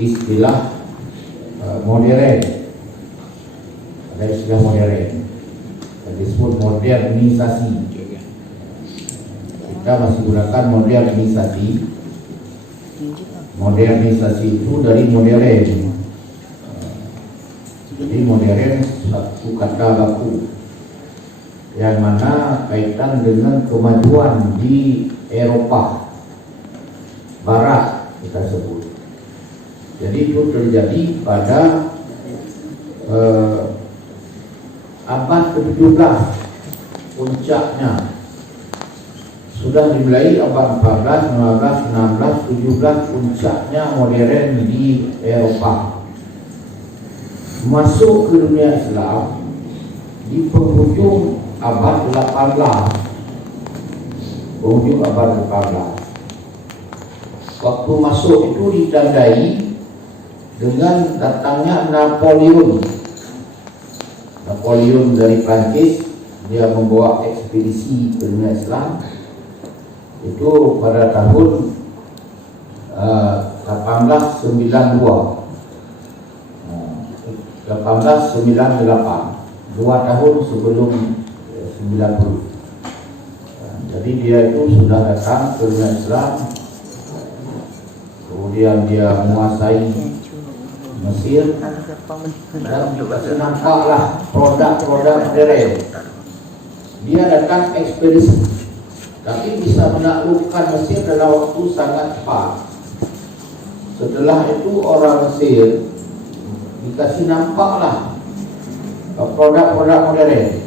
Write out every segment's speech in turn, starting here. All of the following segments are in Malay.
istilah modern. Ada istilah modern yang disebut modernisasi. Kita masih gunakan modernisasi. Modernisasi itu dari modern. Jadi modern satu kata baku yang mana kaitan dengan kemajuan di Eropa Barat kita sebut. Jadi itu terjadi pada abad ke-17 puncaknya. Sudah dimulai abad 14, 15, 16, 17 puncaknya modern di Eropa. Masuk ke dunia Islam di penghujung abad 18. Penghujung abad 18. Waktu masuk itu ditandai dengan datangnya Napoleon. Napoleon dari Prancis, dia membawa ekspedisi ke dunia Islam itu pada tahun 1892. 1898, 2 tahun sebelum 90. Jadi dia itu sudah datang ke dunia Islam, kemudian dia menguasai Mesir, dan nampaklah produk-produk modern. Dia datang ekspedisi, tapi bisa menaklukkan Mesir dalam waktu sangat cepat. Setelah itu orang Mesir dikasih nampaklah produk-produk modern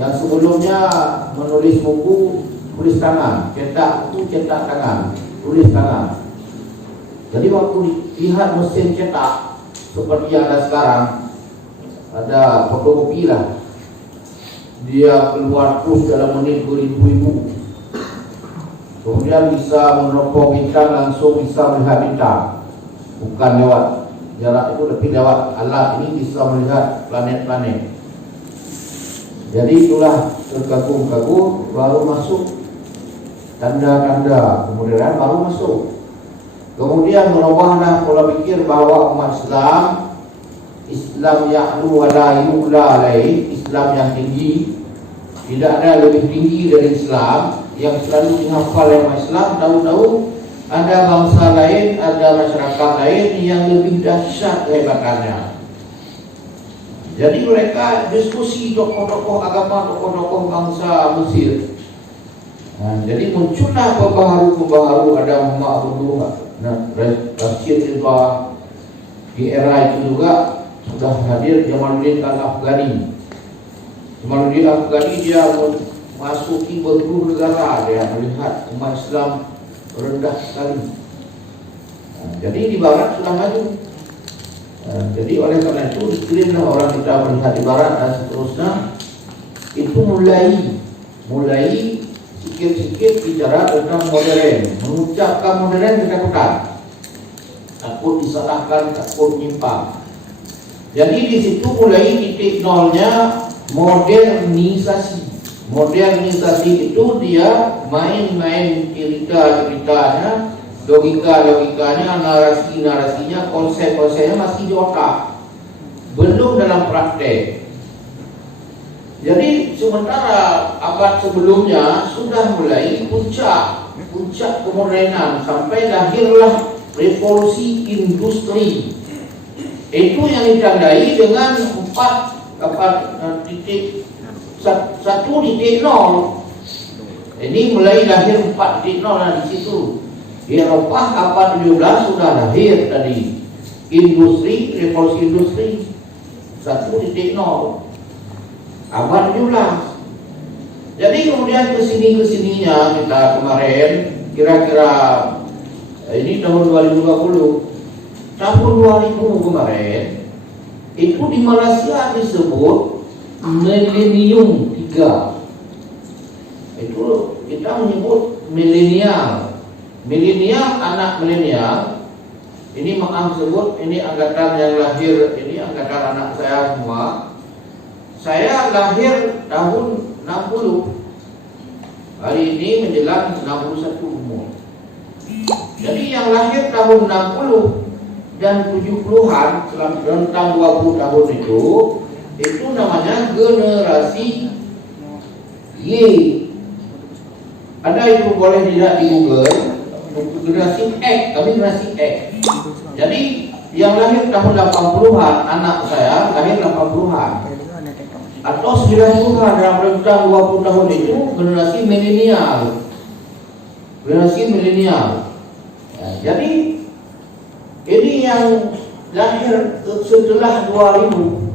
yang sebelumnya menulis buku, tulis tangan, cetak buku, cetak tangan, tulis tangan. Jadi waktu lihat mesin cetak seperti yang ada sekarang, ada fotokopi lah, dia keluar terus dalam menit beribu-ribu, kemudian bisa meneropong bintang, langsung bisa melihat bintang, bukan lewat jarak itu, lebih lewat alat ini bisa melihat planet-planet. Jadi itulah terkagum-kagum, baru masuk tanda-tanda kemudian baru masuk. Kemudian merubahlah pola pikir bahwa umat Islam ya'lu wa la yu'la alaih, Islam yang tinggi, tidak ada lebih tinggi dari Islam, yang selalu dihafal oleh umat Islam. Tahu-tahu ada bangsa lain, ada masyarakat lain yang lebih dahsyat kehebatannya. Jadi mereka diskusi tokoh-tokoh agama, tokoh-tokoh bangsa Mesir. Jadi muncullah pembaharu-pembaharu, ada Muhammad Rashid Ridha. Di era itu juga sudah hadir Jamaluddin Al-Afghani. Jamaluddin Al-Afghani dia memasuki berbagai negara, dia melihat umat Islam rendah sekali. Jadi di barat sudah maju. Jadi oleh karena itu dikirimlah orang kita melihat di barat dan seterusnya. Itu mulai sikit-sikit bicara tentang modern, mengucapkan modern ketakutan, takut disalahkan, takut nyimpang. Jadi di situ mulai titik nolnya modernisasi. Modernisasi itu dia main-main cerita-ceritanya, logika-logikanya, narasi-narasinya, konsep-konsepnya masih di otak, belum dalam praktek. Jadi sementara abad sebelumnya sudah mulai puncak kemodernan, sampai lahirlah revolusi industri. Itu yang ditandai dengan 1.0. Ini mulai lahir 4.0 di situ. Di Eropa abad 17 sudah lahir tadi revolusi industri 1.0 abad 17. Jadi kemudian kesininya kita kemarin kira-kira ini tahun 2020, tahun 2000 kemarin itu di Malaysia disebut Millennium 3. Itu kita menyebut milenial, anak milenial. Ini maaf sebut, ini angkatan yang lahir, ini angkatan anak saya semua. Saya lahir tahun 60. Hari ini menjelang 61 umur. Jadi yang lahir tahun 60 dan 70-an, selama rentang 20 tahun itu namanya generasi Y. Anda itu boleh dilihat di Google, generasi X, kami generasi X. Jadi yang lahir tahun 80-an, anak saya lahir 80-an atau 90-an, dalam rentang 20 tahun itu generasi milenial. Generasi milenial. Ya, jadi ini yang lahir setelah 2000.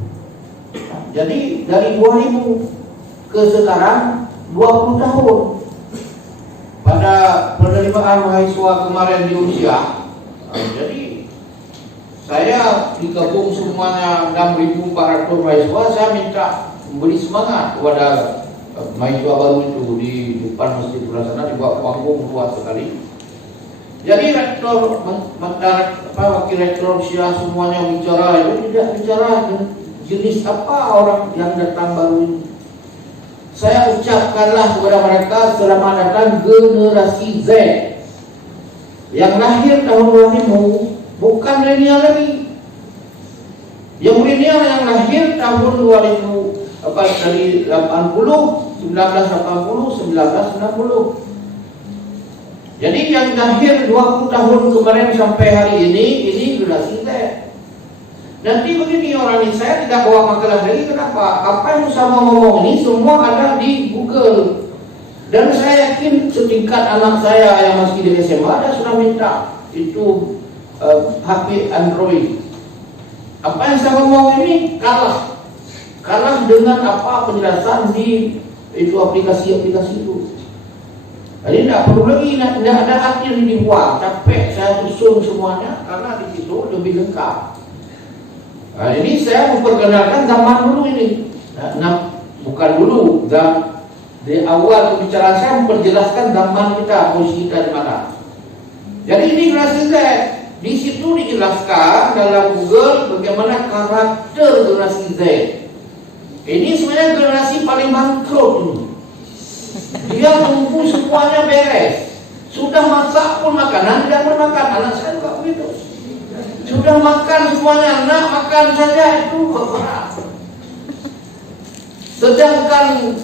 Jadi dari 2000 ke sekarang 20 tahun. Pada penerimaan mahasiswa kemarin di Rusia, jadi saya digabung semuanya 6.400 mahasiswa. Saya minta memberi semangat kepada mahasiswa baru itu di depan masjid sana, dibuat panggung luas sekali. Jadi rektor, wakil rektor Rusia semuanya bicara, itu tidak bicara jenis apa orang yang datang baru ini. Saya ucapkanlah kepada mereka, selamat datang generasi Z yang lahir tahun 2000, bukan milenial lagi. Yang milenial yang lahir tahun 2000 dari 80, 1980, 1990. Jadi yang lahir 20 tahun kemarin sampai hari ini generasi Z. Nanti begini orang ini, saya tidak bawa makalah lagi. Kenapa? Apa yang sama ngomong ini semua ada di Google. Dan saya yakin setingkat anak saya yang masih di SMA ada sudah minta itu HP Android. Apa yang saya ngomong ini kalah dengan apa penjelasan di itu aplikasi-aplikasi itu. Jadi tidak perlu lagi, tidak ada akhir dibuat. Capek saya susun semuanya karena di situ lebih lengkap. Nah, ini saya memperkenalkan zaman dulu ini. Nah, bukan dulu, dan di awal pembicaraan saya memperjelaskan zaman kita, posisi kita di mana. Jadi ini generasi Z. Di situ dijelaskan dalam Google bagaimana karakter generasi Z. Ini sebenarnya generasi paling bangkrut ini. Dia tunggu semuanya beres. Sudah masak pun makanan tidak bermakan. Anak saya juga begitu. Sudah makan semuanya, nak makan saja itu berat. Sedangkan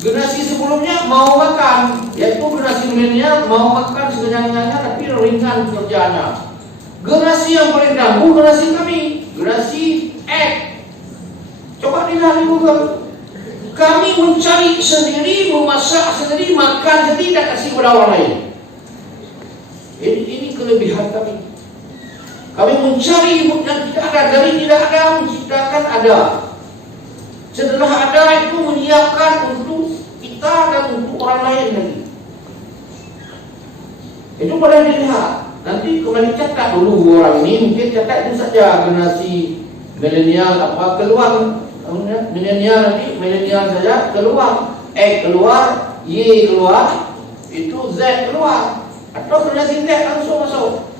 generasi sebelumnya mau makan, yaitu generasi milenial mau makan sekenyang-kenyangnya tapi ringan kerjanya. Generasi yang paling dahulu generasi kami, generasi X. Coba dilihat di Google. Kami mencari sendiri, memasak sendiri, makan sendiri, tidak kasih kepada orang lain. Ini kelebihan kami. Kami mencari yang tidak ada, dari tidak ada menciptakan ada. Setelah ada itu menyiapkan untuk kita dan untuk orang lain lagi. Itu boleh dilihat. Nanti kembali catat dulu orang ini, mungkin catat itu saja generasi milenial apa keluar. Milenial nanti milenial saja keluar, X keluar, Y keluar, itu Z keluar, atau generasi Z langsung masuk.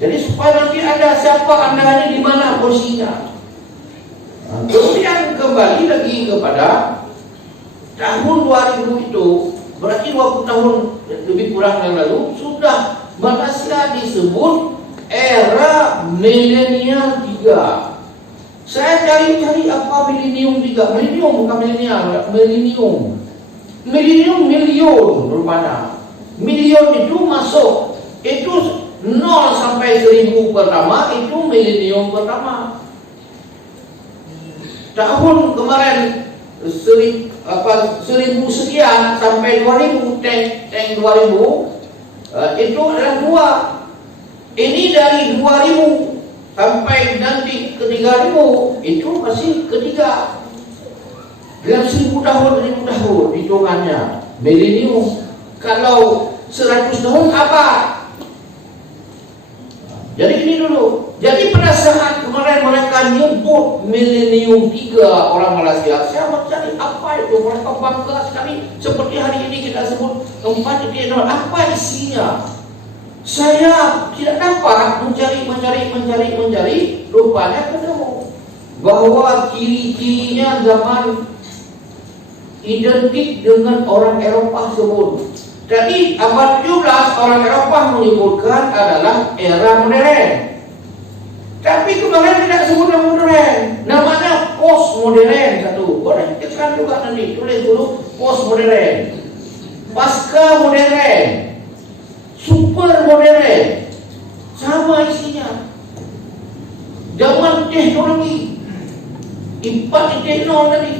Jadi supaya nanti ada siapa anda ini di mana posisinya. Kemudian kembali lagi kepada tahun 2000 itu, berarti 20 tahun lebih kurang yang lalu sudah Malaysia disebut era milenial 3. Saya cari-cari apa milenium 3. Milenium bukan milenial, milenium. Milenium milion rupanya. Milion itu masuk, itu 0 sampai 1000 pertama itu milenium pertama. Tahun kemarin 1000 sekian sampai 2000 tank 2000 itu adalah 2. Ini dari 2000 sampai nanti ke 3000 itu masih ketiga. Dalam 1000 tahun hitungannya milenium. Kalau 100 tahun apa? Jadi ini dulu. Jadi pada saat kemarin mereka nyebut milenium 3 orang Malaysia, saya mencari apa itu, mereka bangga sekali. Seperti hari ini kita sebut 4.0, apa isinya? Saya tidak dapat mencari, rupanya ketemu bahwa ciri-cirinya zaman identik dengan orang Eropah sebut. Jadi abad 17 orang Eropah menyebutkan adalah era modern. Tapi kemarin tidak sebut nama modern, namanya postmodern satu. Boleh kita juga nanti tulis dulu postmodern, pasca modern, super modern, sama isinya. Zaman teknologi 4.0 tadi.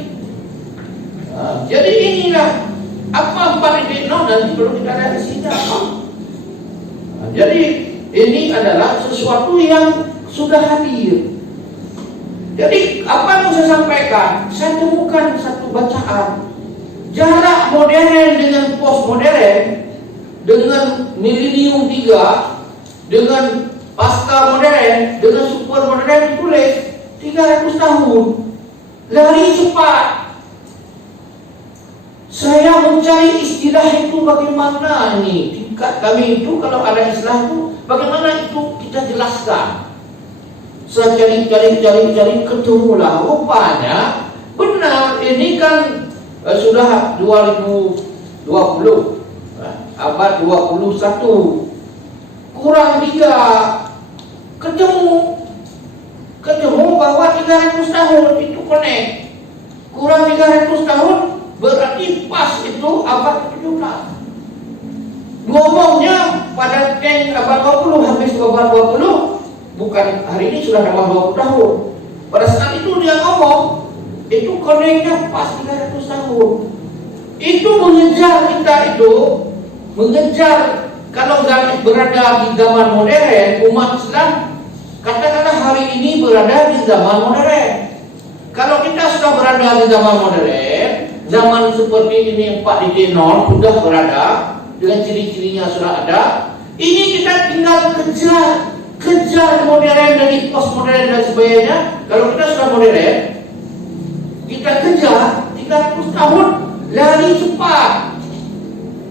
Jadi inilah apa 4.0 nanti perlu kita lihat di sini apa. Jadi ini adalah sesuatu yang sudah hadir. Jadi apa yang saya sampaikan, saya temukan satu bacaan jarak modern dengan postmodern, dengan milenium 3, dengan pasca modern, dengan super modern ditulis 300 tahun. Lari cepat. Saya mencari istilah itu bagaimana ini tingkat kami itu, kalau ada istilah itu bagaimana itu kita jelaskan. Saya cari ketemulah rupanya benar ini kan sudah 2020, abad 21, kurang 3 ketemu bahwa 300 tahun itu connect. Kurang 300 tahun berarti pas itu abad 17. Ngomongnya pada abad 20, habis abad 20, bukan hari ini sudah tambah 20 tahun. Pada saat itu dia ngomong, itu connectnya pas 300 tahun. Itu mengejar kita itu, mengejar kalau berada di zaman modern, umat Islam katakanlah hari ini berada di zaman modern. Kalau kita sudah berada di zaman modern, zaman seperti ini 4.0 sudah berada dengan ciri-cirinya sudah ada. Ini kita tinggal kejar modern dari postmodern dan sebagainya. Kalau kita sudah modern, kita kejar 300 tahun, lari cepat.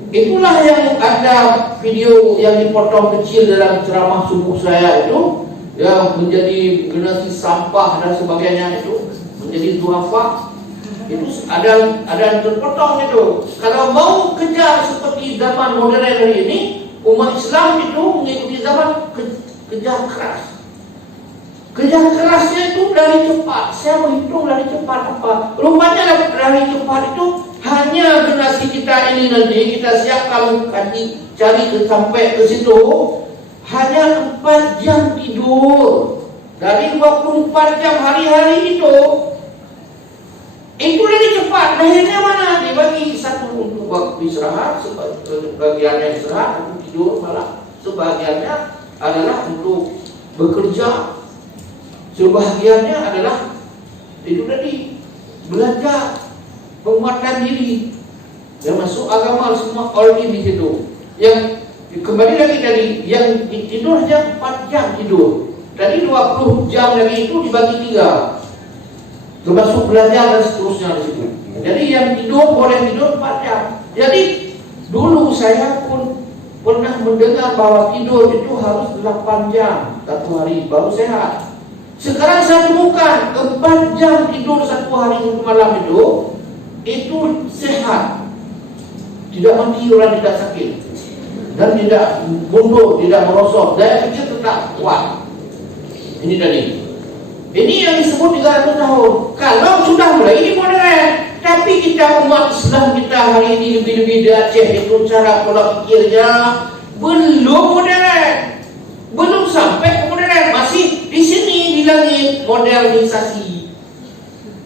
Itulah yang ada video yang dipotong kecil dalam ceramah subuh saya itu, yang menjadi generasi sampah dan sebagainya itu, menjadi duafa. Itu ada yang terpotong itu. Kalau mau kejar seperti zaman modern hari ini, umat Islam itu mengikuti zaman kejar keras. Kejar kerasnya itu lari cepat. Saya menghitung lari cepat apa. Rupanya lari cepat itu hanya generasi kita ini nanti kita siapkan cari sampai ke situ hanya 4 jam tidur dari 24 jam hari-hari itu. Itu lagi cepat. Lahirnya mana? Dibagi satu untuk waktu istirahat, sebagiannya istirahat untuk tidur malam, sebagiannya adalah untuk bekerja, sebagiannya adalah itu tadi belajar, penguatan diri, yang masuk agama semua all in di situ. Yang kembali lagi tadi, yang tidur hanya 4 jam tidur. Tadi 20 jam lagi itu dibagi 3. Termasuk belajar dan seterusnya di situ. Jadi yang tidur boleh tidur 4 jam. Jadi dulu saya pun pernah mendengar bahwa tidur itu harus 8 jam satu hari baru sehat. Sekarang saya temukan 4 jam tidur satu hari satu malam itu sehat. Tidak mati orang, tidak sakit, dan tidak mundur, tidak merosot. Daya pikir tetap kuat. Ini tadi. Ini yang disebut 300 tahun. Kalau sudah mulai ini modern, tapi kita umat Islam kita hari ini lebih-lebih di Aceh itu cara pola pikirnya belum modern, belum sampai ke modern, masih di sini di langit modernisasi.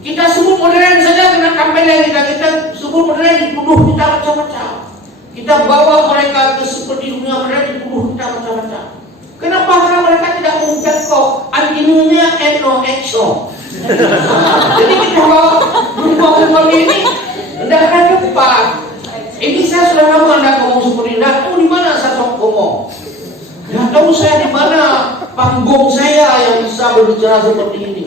Kita sebut modern saja kena kampelan kita sebut modern dituduh kita macam-macam. Kita bawa mereka ke seperti dunia modern dituduh kita macam-macam. Kenapa? Karena mereka tidak menjangkau antinunya NOXO. Jadi kita bawa seperti ini tidak akan cepat. Ini saya sudah lama tidak ngomong seperti ini. Tidak tahu di mana saya sok ngomong. Tidak tahu saya di mana panggung saya yang bisa berbicara seperti ini.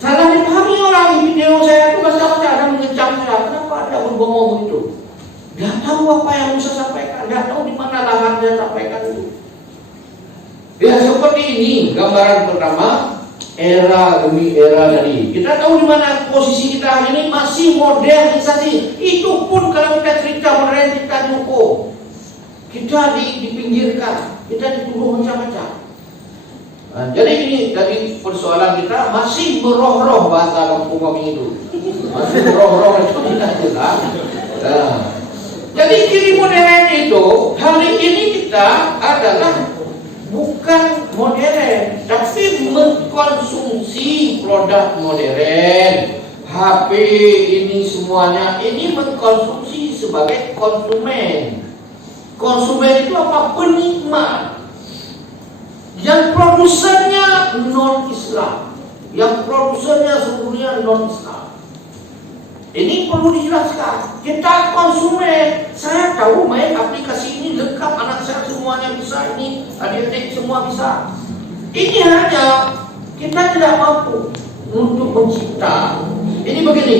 Salah dipahami orang. Video saya itu macam-macam ada mengecam saya. Kenapa ada berbohong itu? Tidak tahu apa yang saya sampaikan. Tidak tahu di mana lahan saya sampaikan itu. Ya seperti ini gambaran pertama. era demi era tadi. Kita tahu di mana posisi kita hari ini, masih modernisasi. Itu pun kalau kita cerita modern, kita dihukum, kita dipinggirkan, kita dituduh macam-macam. Jadi ini tadi persoalan kita masih beroh-roh, bahasa kampung kami itu. Masih beroh-roh itu tidak jelas. Jadi ciri modern itu hari ini kita adalah bukan modern, tapi mengkonsumsi produk modern. HP ini semuanya ini mengkonsumsi sebagai konsumen. Konsumen itu apa? Penikmat. Yang produsennya non-Islam, yang produsennya seluruhnya non-Islam. Ini perlu dijelaskan. Kita konsumen. Saya tahu main aplikasi ini lengkap, anak saya semuanya bisa, ini adik-adik semua bisa. Ini hanya kita tidak mampu untuk mencipta. Ini begini,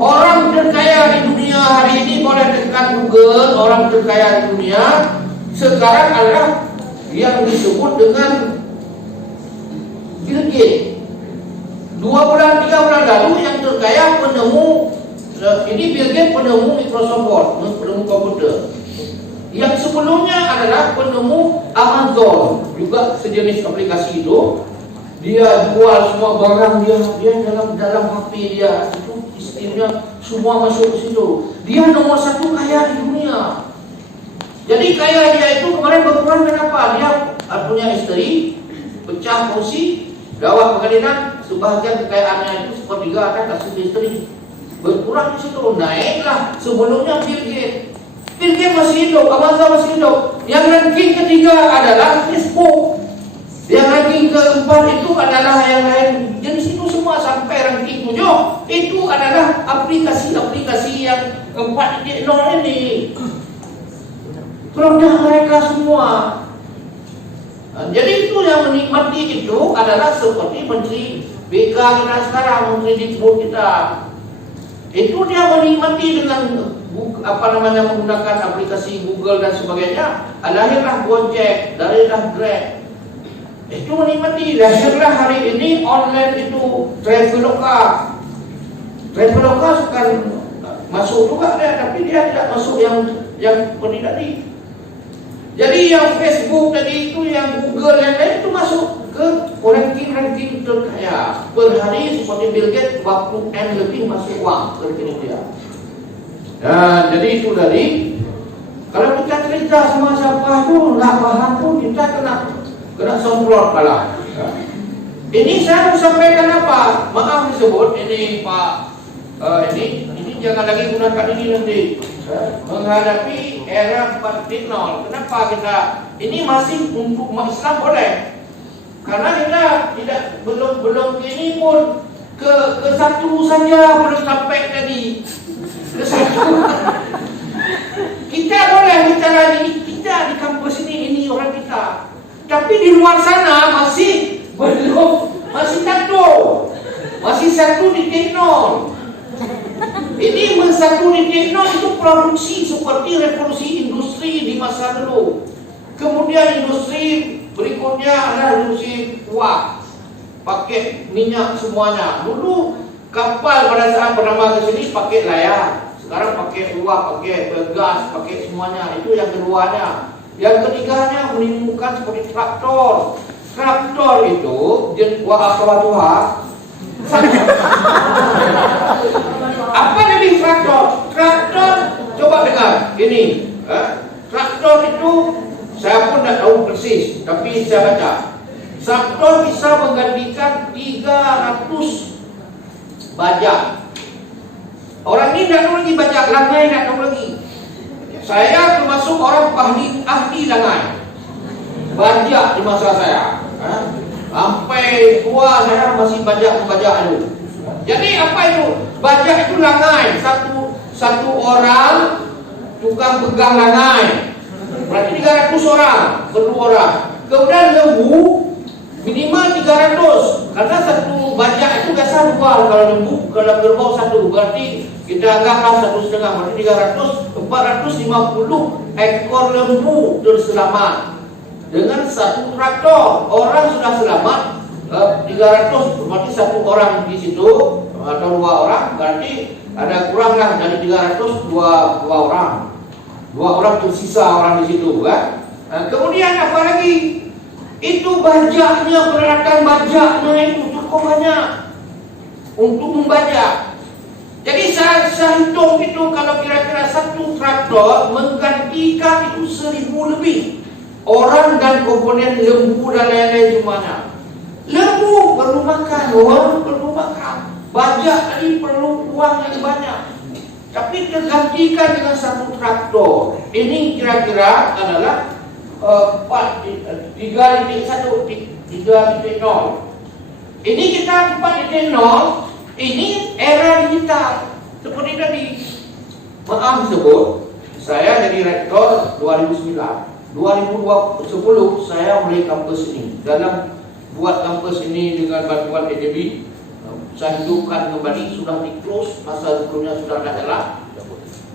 orang terkaya di dunia hari ini, boleh tekan Google, orang terkaya di dunia sekarang adalah yang disebut dengan Bill Gates. 2 bulan 3 bulan lalu yang terkaya penemu, ini Bill Gates penemu Microsoft Word, penemu komputer. Yang sebelumnya adalah penemu Amazon, juga sejenis aplikasi itu. Dia jual semua barang dia dalam HP dia, itu istilahnya semua masuk ke situ. Dia nomor 1 kaya di dunia. Jadi kaya dia itu kemarin berkurang kenapa? Dia punya istri, pecah kursi, gawat pengadilan, sebahagian kekayaannya itu sepertiga akan kasih istri. Berkurang di situ, naiklah. Sebelumnya Bill Gates. Bill Gates masih hidup, Amazon masih hidup. Yang ranking ketiga adalah Facebook. Yang ranking keempat itu adalah yang lain. Jenis itu semua sampai ranking 7 itu adalah aplikasi-aplikasi yang 4.0 ini. Produk mereka semua. Jadi itu yang menikmati itu adalah seperti Menteri BK kita sekarang, Menteri Dikbud kita. Itu dia menikmati dengan menggunakan aplikasi Google dan sebagainya. Lahirlah Gojek, lahirlah Grab. Itu menikmati. Lahirlah hari ini online itu Traveloka. Traveloka sekarang masuk juga dia, tapi dia tidak masuk yang tadi. Jadi yang Facebook tadi itu, yang Google yang lain itu masuk ke ranking terkaya. Per hari seperti Bill Gates 20M lebih masuk uang ke rekening dia. Nah, jadi itu tadi. Kalau kita cerita sama siapa tu nggak paham pun kita kena semprot kalah. Ini saya mau sampaikan apa? Maaf disebut ini Pak. Ini jangan lagi gunakan ini nanti. Menghadapi era 4.0. Kenapa kita ini masih untuk umat Islam boleh? Karena kita tidak belum ini pun ke satu saja, belum sampai tadi ke satu. Kita boleh bicara ini, kita di kampus ini orang kita. Tapi di luar sana masih belum, masih satu di teknologi. Ini satu di teknologi itu produksi seperti revolusi industri di masa dulu. Kemudian industri berikutnya adalah industri uap, pakai minyak semuanya. Dulu kapal pada saat bernama ke sini pakai layar, sekarang pakai uap, pakai gas, pakai semuanya. Itu yang keduanya. Yang ketiganya menemukan seperti traktor. Traktor itu apa lebih traktor? Traktor, coba dengar ini. Traktor itu saya pun tidak tahu persis, tapi saya baca. Traktor bisa menggantikan 300 bajak. Orang ini tidak tahu lagi bajak, langai tidak tahu lagi. Saya termasuk orang ahli langai, bajak di masa saya. Sampai tua saya masih bajak itu. Jadi apa itu? Bajak itu langai. Satu orang tukang pegang langai. Berarti 300 orang, perlu orang. Kemudian lembu minimal 300. Karena satu bajak itu biasa 2. Kalau lembu, kalau kerbau 1. Berarti kita anggaplah 1,5. Berarti 300, 450 ekor lembu terselamat dengan satu traktor. Orang sudah selamat 300 berarti satu orang di situ atau 2 orang, berarti ada kuranglah dari 300 dua orang. 2 orang tersisa orang di situ kan. Kemudian apa lagi? Itu bajaknya, peralatan bajaknya itu cukup banyak untuk membajak. Jadi saya hitung itu kalau kira-kira satu traktor menggantikan itu 1000 lebih orang dan komponen lembu dan lain-lain semuanya. Lembu perlu makan, orang perlu makan, bajak tadi perlu uang yang banyak. Tapi tergantikan dengan satu traktor. Ini kira-kira adalah 3.1, 3.0. Ini kita 4.0. Ini era digital. Seperti tadi Maaf sebut, saya jadi rektor 2009. 2010 saya mulai kampus ini. Dalam buat kampus ini dengan bantuan AJB, saya hidupkan kembali, sudah di-close, masa sebelumnya sudah ada jalan.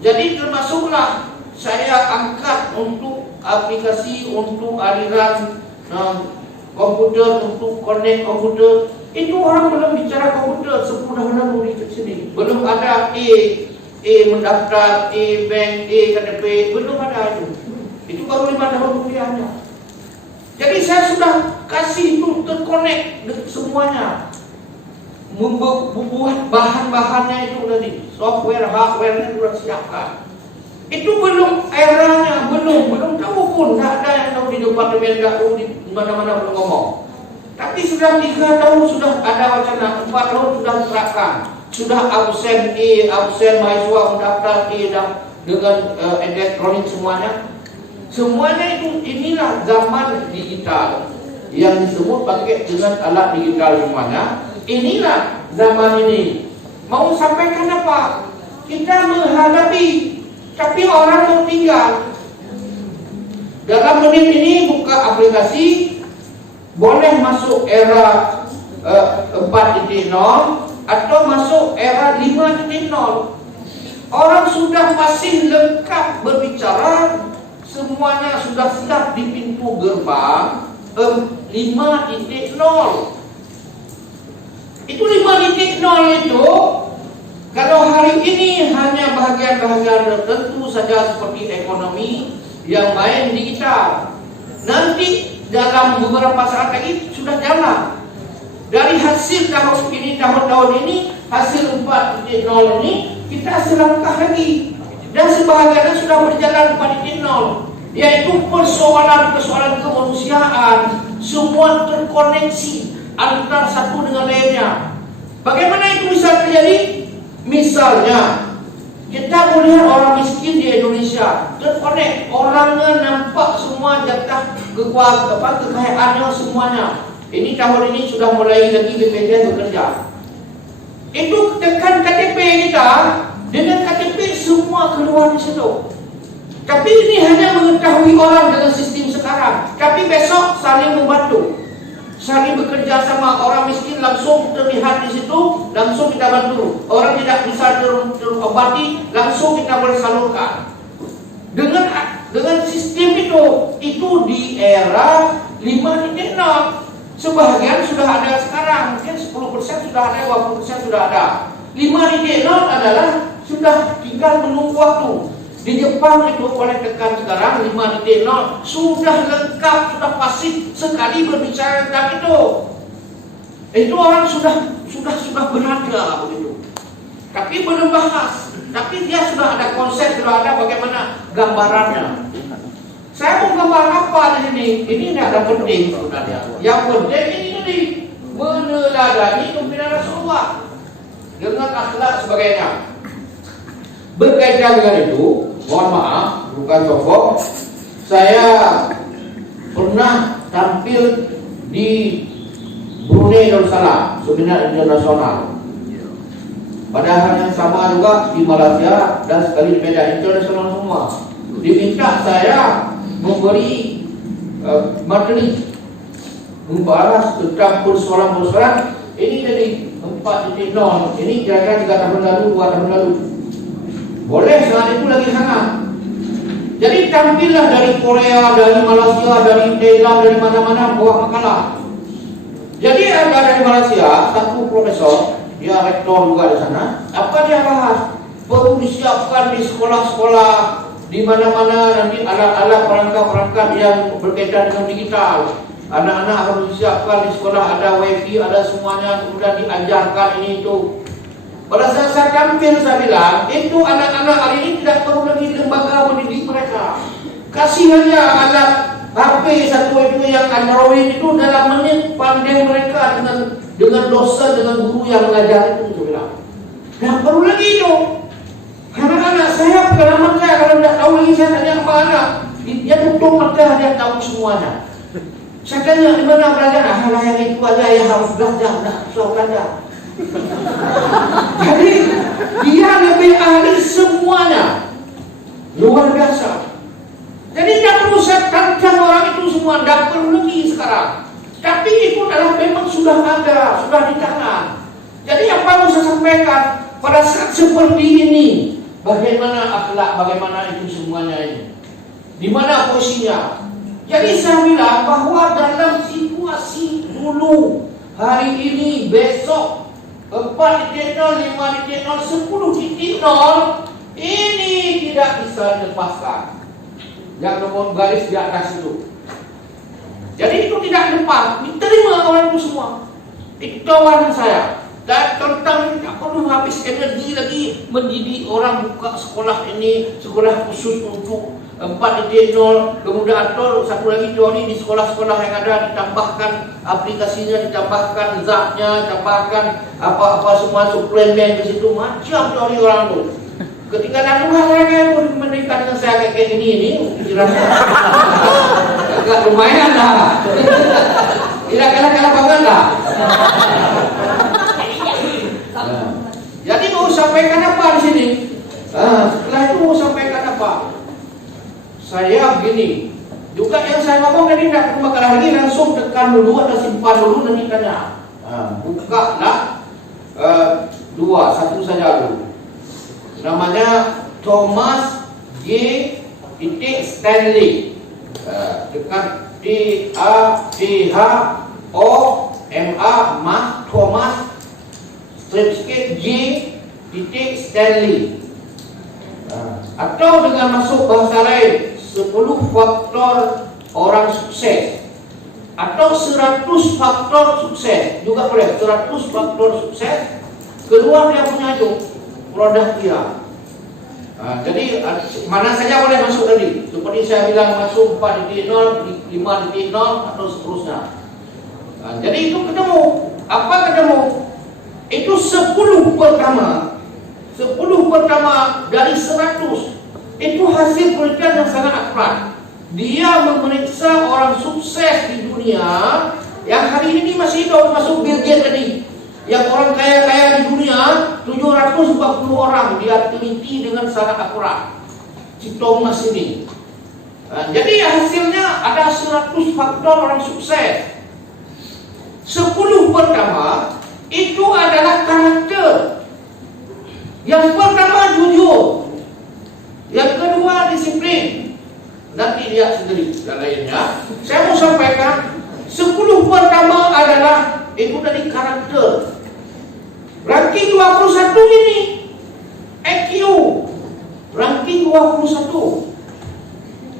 Jadi termasuklah saya angkat untuk aplikasi, untuk aliran komputer, untuk connect komputer. Itu orang belum bicara komputer, 10 tahun lalu di sini. Belum ada mendaftar, bank, KTP, belum ada itu. Itu baru 5 tahun kemudiannya. Jadi saya sudah kasih itu terkonek semuanya. Membuat bahan-bahannya itu tadi, software, hardware-nya sudah siapkan. Itu belum eranya, belum tahu pun, tak ada yang tahu di departemen, tak tahu di mana-mana belum ngomong. Tapi sudah 3 tahun sudah ada wacana, 4 tahun sudah diterapkan. Sudah absen mahasiswa mendaftar dan dengan elektronik semuanya. Semuanya itu, inilah zaman digital yang disebut pakai dengan alat digital semuanya. Inilah zaman ini. Mau sampaikan apa? Kita menghadapi, tapi orang mau tinggal. Dalam menit ini buka aplikasi, boleh masuk era 4.0 atau masuk era 5.0. Orang sudah masih lengkap berbicara, semuanya sudah siap di pintu gerbang 5.0. Itu 5.0 itu, kalau hari ini hanya bahagian-bahagian tertentu saja seperti ekonomi yang main digital. Nanti dalam beberapa saat lagi sudah jalan. Dari hasil tahun ini, tahun-tahun ini, hasil 4.0 ini, kita selangkah lagi. Dan sebahagiannya sudah berjalan 4.0, yaitu persoalan-persoalan kemanusiaan, semua terkoneksi antara satu dengan lainnya. Bagaimana itu bisa terjadi? Misalnya, kita melihat orang miskin di Indonesia terkonek, orangnya nampak semua jatah kekayaannya semuanya. Ini tahun ini sudah mulai lagi BPJS bekerja. Itu tekan KTP kita, dengan KTP semua keluar di situ. Tapi ini hanya mengetahui orang dengan sistem sekarang. Tapi besok saling membantu, saling bekerja sama. Orang miskin langsung terlihat di situ, langsung kita bantu. Orang tidak bisa terobati, langsung kita boleh salurkan. Dengan sistem itu di era 5.0. Sebahagian sudah ada sekarang, mungkin 10% sudah ada, 20% sudah ada. 5.0 adalah sudah tinggal menunggu waktu. Di Jepang itu boleh tekan sekarang 5.0 sudah lengkap, sudah pasif sekali berbicara tentang itu. Itu orang sudah berada begitu. Tapi belum bahas. Tapi dia sudah ada konsep, sudah ada bagaimana gambarannya. Saya mau gambar apa di sini? Ini tidak ada penting sebenarnya. Yang penting ini meneladani pimpinan Rasulullah dengan akhlak sebagainya. Berkaitan dengan itu, mohon maaf, bukan sombong, saya pernah tampil di Brunei Darussalam, seminar internasional. Pada hari yang sama juga di Malaysia dan sekali di Medan, internasional semua. Diminta saya memberi materi membahas tentang persoalan-persoalan ini dari 4.0. Ini kira-kira 3 tahun lalu, 2 tahun lalu. Boleh saat itu lagi hangat. Jadi tampillah dari Korea, dari Malaysia, dari Thailand, dari mana-mana bawa makalah. Jadi ada dari Malaysia satu profesor, dia rektor juga di sana. Apa dia bahas? Perlu disiapkan di sekolah-sekolah, di mana-mana nanti alat-alat perangkat-perangkat yang berkaitan dengan digital. Anak-anak harus disiapkan di sekolah, ada wifi, ada semuanya, kemudian diajarkan ini itu. Pada saat saya tampil, saya bilang, itu anak-anak hari ini tidak perlu lagi lembaga pendidik mereka. Kasih aja alat HP satu itu yang Android itu dalam menit pandai mereka dengan dosen, dengan guru yang mengajar itu, saya bilang. Tidak perlu lagi itu. Anak-anak saya, pengalaman saya, kalau tidak tahu lagi saya tanya apa anak, dia tutup mata, dia tahu semuanya. Saya tanya, di mana belajar? Alah, yang itu aja yang harus belajar, tidak usah belajar. Jadi dia lebih ahli semuanya, luar biasa. Jadi tidak perlu saya tantang orang itu semua, tidak perlu lagi sekarang. Tapi itu adalah memang sudah ada, sudah di tangan. Jadi apa yang saya sampaikan pada saat seperti ini, bagaimana akhlak, bagaimana itu semuanya ini, di mana posisinya. Jadi saya bilang bahwa dalam situasi dulu, hari ini, besok, 4.0, 5.0, 10.0, ini tidak bisa dilepaskan. Yang nomor garis di atas itu. Jadi itu tidak lepas, diterima orang itu semua. Itu tawaran saya. Dan tentang tak perlu habis energi lagi mendidik orang buka sekolah ini, sekolah khusus untuk 4.0, kemudian atau satu lagi teori di sekolah-sekolah yang ada ditambahkan aplikasinya, ditambahkan zatnya, ditambahkan apa-apa semua suplemen di situ, macam teori orang itu. Ketika nanti mereka pun menikah dengan saya kayak ini kiranya agak lumayan lah. Kira-kira banget lah. Jadi mau sampaikan apa di sini? Setelah itu mau sampaikan apa? Saya begini. Juga yang saya ngomong tadi tidak perlu bakal lagi, langsung tekan dulu atau simpan dulu nanti tanya. Buka lah satu saja dulu. Namanya Thomas J. Stanley, dekat THOMA, Thomas J. Stanley. Atau dengan masuk bahasa lain, 10 faktor orang sukses, atau 100 faktor sukses juga boleh. 100 faktor sukses, keluar dia punya itu produk dia. Jadi mana saja boleh masuk tadi. Seperti saya bilang masuk 4.0, 5.0 atau seterusnya. Jadi itu ketemu. Apa ketemu? Itu 10 pertama. 10 pertama dari 100. Itu hasil penelitian yang sangat akurat. Dia memeriksa orang sukses di dunia yang hari ini masih hidup, masuk Bill Gates tadi. Yang orang kaya-kaya di dunia 740 orang dia teliti dengan sangat akurat. Si Thomas ini. Jadi hasilnya ada 100 faktor orang sukses. 10 pertama itu adalah karakter. Yang pertama jujur. Yang kedua disiplin. Nanti lihat sendiri dan lainnya. Saya mau sampaikan 10 pertama adalah itu dari karakter. Ranking 21 ini EQ. Ranking 21.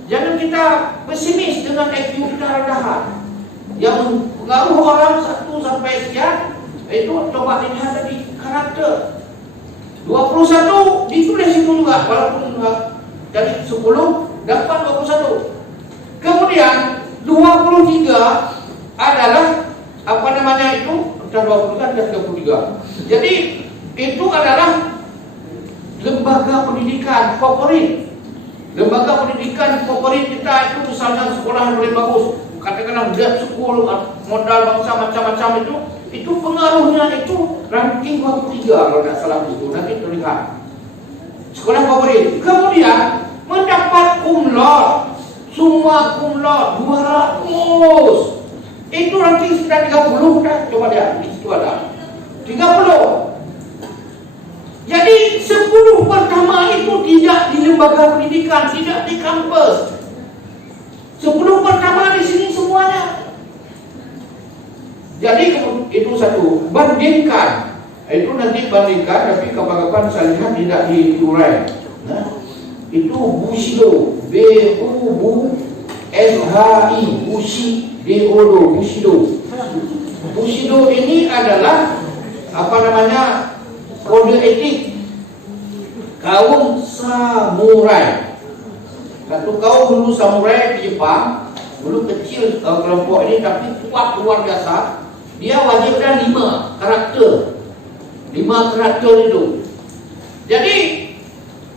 Jangan kita pesimis dengan EQ kita rendahan. Yang pengaruh orang 1 sampai sekian, itu coba lihat tadi karakter. 21 ditulis itu juga, walaupun dari 10 dapat 21. Kemudian 23 adalah apa namanya itu? Sudah 23 dan 33. Jadi itu adalah lembaga pendidikan favorit. Lembaga pendidikan favorit kita itu misalnya sekolah yang paling bagus, katakanlah grad school, modal bangsa macam-macam itu pengaruhnya itu ranking 23 kalau tidak salah itu, nanti terlihat. Sekolah favorit. Kemudian mendapat cum laude, semua cum laude 200. Itu ranking sekitar 30 kan? Coba lihat, di situ ada 30. Jadi 10 pertama itu tidak di lembaga pendidikan, tidak di kampus. 10 pertama di sini semuanya. Jadi itu satu. Bandingkan. Itu nanti bandingkan, tapi kapan-kapan saya lihat tidak diurai. Nah, itu Bushido, B-U-S-H-I, Bushido, Bushido. Bushido ini adalah kode etik kaum samurai. Satu kaum dulu samurai di Jepang, dulu kecil kelompok ini tapi kuat luar biasa. Dia wajib ada 5 karakter. 5 karakter itu. Jadi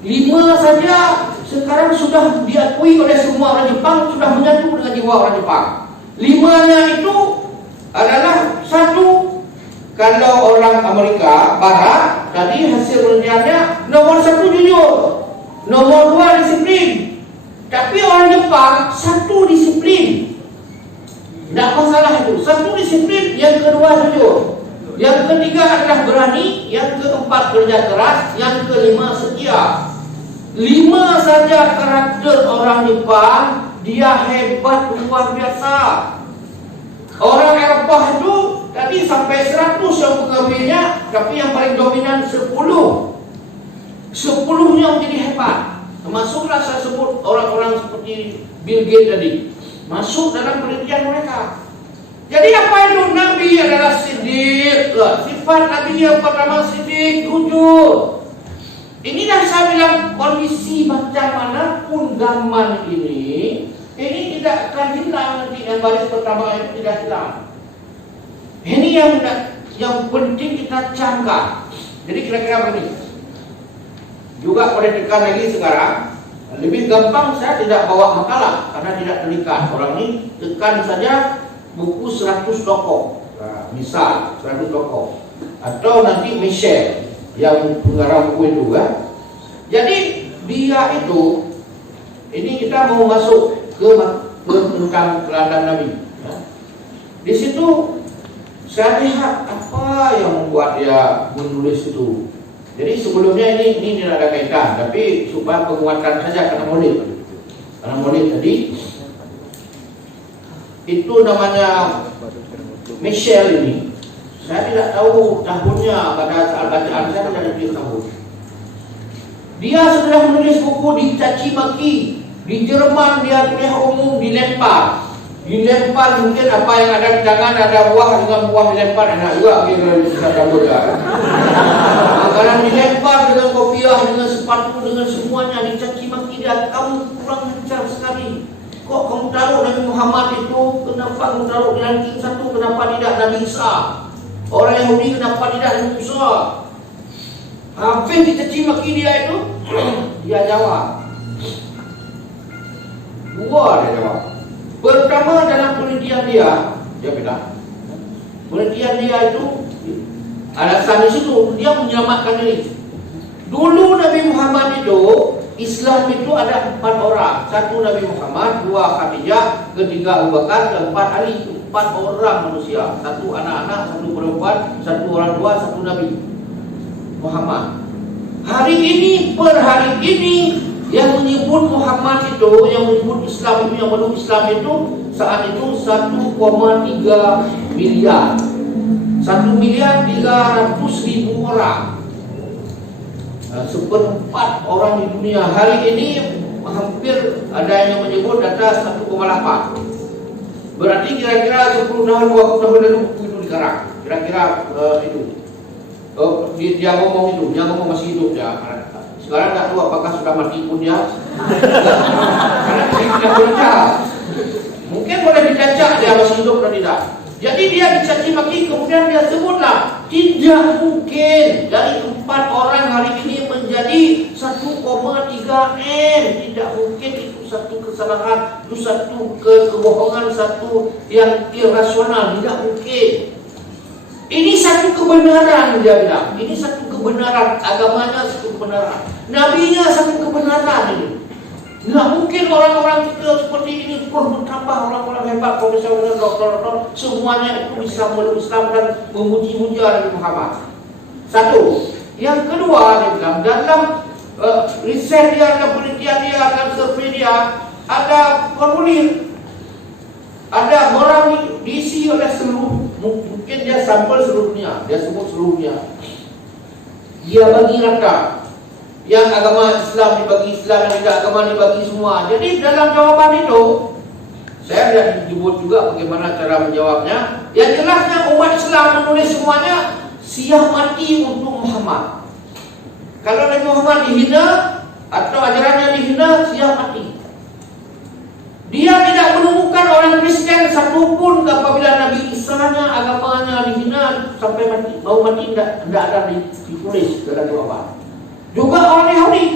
5 saja sekarang sudah diakui oleh semua orang Jepang, sudah menyatu dengan jiwa orang Jepang. 5-nya itu adalah satu. Kalau orang Amerika Barat tadi hasil penelitiannya nomor 1 jujur, nomor 2 disiplin. Tapi orang Jepang 1 disiplin. Tidak masalah itu. 1 disiplin, yang kedua jujur, yang ketiga adalah berani, yang keempat kerja keras, yang kelima setia. 5 saja karakter orang Jepang, dia hebat luar biasa. Orang Eropah itu tadi sampai 100 yang pegawainya, tapi yang paling dominan 10. 10-nya menjadi hebat. Termasuklah saya sebut orang-orang seperti Bill Gates tadi, masuk dalam penelitian mereka. Jadi apa itu? Nabi adalah siddiq. Sifat Nabi yang pertama siddiq, jujur. Inilah saya bilang, kondisi macam manapun zaman ini tidak akan hilang nanti. Yang baris pertama itu tidak hilang. Ini yang penting kita camkan. Jadi kira-kira begini. Juga boleh tekan lagi sekarang. Lebih gampang saya tidak bawa makalah karena tidak terikat. Orang ini tekan saja buku 100 tokoh. Misal 100 tokoh. Atau nanti Michelle yang pengarang buku itu kan. Jadi dia itu, ini kita mau masuk ke tentang teladan Nabi. Di situ saya lihat apa yang membuat dia menulis itu. Jadi sebelumnya ini tidak ada kaitan, tapi supaya penguatan saja karena Maulid tadi itu namanya Michelle ini. Saya tidak tahu tahunnya, pada saat bacaan saya tidak ada tahun. Dia sudah menulis buku dicaci maki. Di Jerman dia kuliah umum dilempar mungkin apa yang ada di tangan, ada buah dengan buah dilempar, enak juga bila bisa cabut kan. Kadang dilempar dengan kopiah, dengan sepatu, dengan semuanya, dicaci maki dia. Kamu kurang ajar sekali. Kok kamu taruh Nabi Muhammad itu? Kenapa kamu taruh di ranking 1? Kenapa tidak Nabi Isa? Orang Yahudi kenapa tidak Nabi Musa? Habis dicaci maki dia itu, dia jawab. 2 dia jawab. Pertama dalam penelitian dia bilang, penelitian dia itu alasan di situ dia menyelamatkan diri. Dulu Nabi Muhammad itu, Islam itu ada 4 orang. 1 Nabi Muhammad, 2 Khadijah, 3 Abu Bakar, 4 Ali. 4 orang manusia. 1 anak-anak, 1 perempuan, 1 orang tua, 1 Nabi Muhammad. Hari ini, per hari ini, yang menyebut Muhammad itu, yang menyebut Islam itu, yang meluk Islam itu, saat itu 1,3 miliar. 1.300.000 orang. Seperempat orang di dunia. Hari ini hampir ada yang menyebut data 1,8. Berarti kira-kira 10 tahun, 20 tahun lalu itu dikarang. Kira-kira itu. Dia ngomong masih hidup ya. Sekarang tak tahu apakah sudah mati pun dia. Karena tidak berita. Mungkin boleh dicacak dia masih hidup dan tidak. Jadi dia dicaci maki, kemudian dia sebutlah, tidak mungkin dari 4 orang hari ini menjadi 1,3 M. Tidak mungkin, itu satu kesalahan, itu satu kebohongan, satu yang irasional. Tidak mungkin. Ini satu kebenaran, dia bilang. Ini satu kebenaran, agamanya satu kebenaran, nabinya satu kebenaran ini. Tidak mungkin orang-orang kita seperti ini terus bertambah, orang-orang hebat, profesor dan doktor, semuanya itu bisa meluk Islam dan memuji-muji Nabi Muhammad. Satu. Yang kedua, dia bilang, dalam riset dia, dalam penelitian dia, dalam survei dia, ada formulir, ada orang diisi oleh seluruh Mungkin dia sampel seluruhnya, dia sebut seluruhnya. Dia bagi rata. Yang agama Islam dibagi Islam, yang tidak agama dibagi semua. Jadi dalam jawaban itu, saya tidak disebut juga bagaimana cara menjawabnya. Yang jelasnya umat Islam menulis semuanya siap mati untuk Muhammad. Kalau Nabi Muhammad dihina atau ajarannya dihina, siap mati. Dia tidak menemukan orang Kristen satupun apabila Nabi Isa-nya, agamanya dihina sampai mati, mau mati tidak ada ditulis dalam jawaban. Juga orang Yahudi,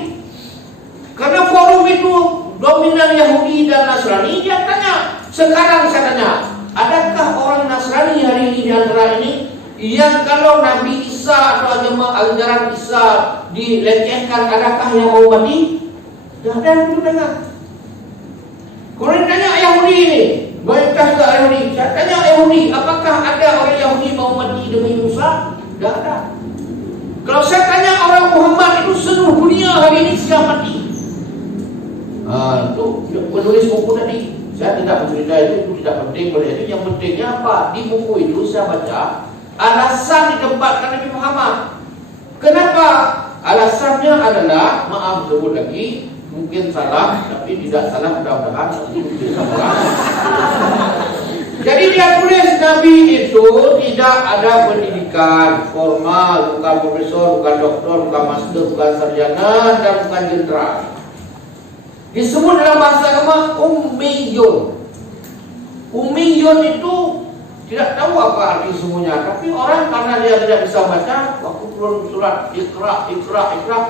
karena forum itu dominan Yahudi dan Nasrani. Dia tanya, sekarang saya tanya, adakah orang Nasrani hari ini di antara ini yang kalau Nabi Isa atau ajaran Isa dilecehkan, adakah yang mau mati? Tidak ada yang perlu dengar. Kemudian tanya Yahudi ini, banyak juga Yahudi. Saya tanya Yahudi, apakah ada orang Yahudi mau mati demi Musa? Tidak ada. Kalau saya tanya orang Muhammad itu seluruh dunia hari ini siap mati. Itu penulis buku tadi. Saya tidak bercerita itu tidak penting. Itu yang pentingnya apa? Di buku itu saya baca alasan ditempatkan Nabi Muhammad. Kenapa? Alasannya adalah, maaf sebut lagi, mungkin salah, tapi tidak salah mudah-mudahan. Jadi dia tulis Nabi itu tidak ada pendidikan formal, bukan profesor, bukan doktor, bukan master, bukan sarjana, dan bukan jenderal. Disebut dalam bahasa agama ummiyun. Ummiyun itu tidak tahu apa arti semuanya, tapi orang karena dia tidak bisa baca, waktu turun surat Iqra,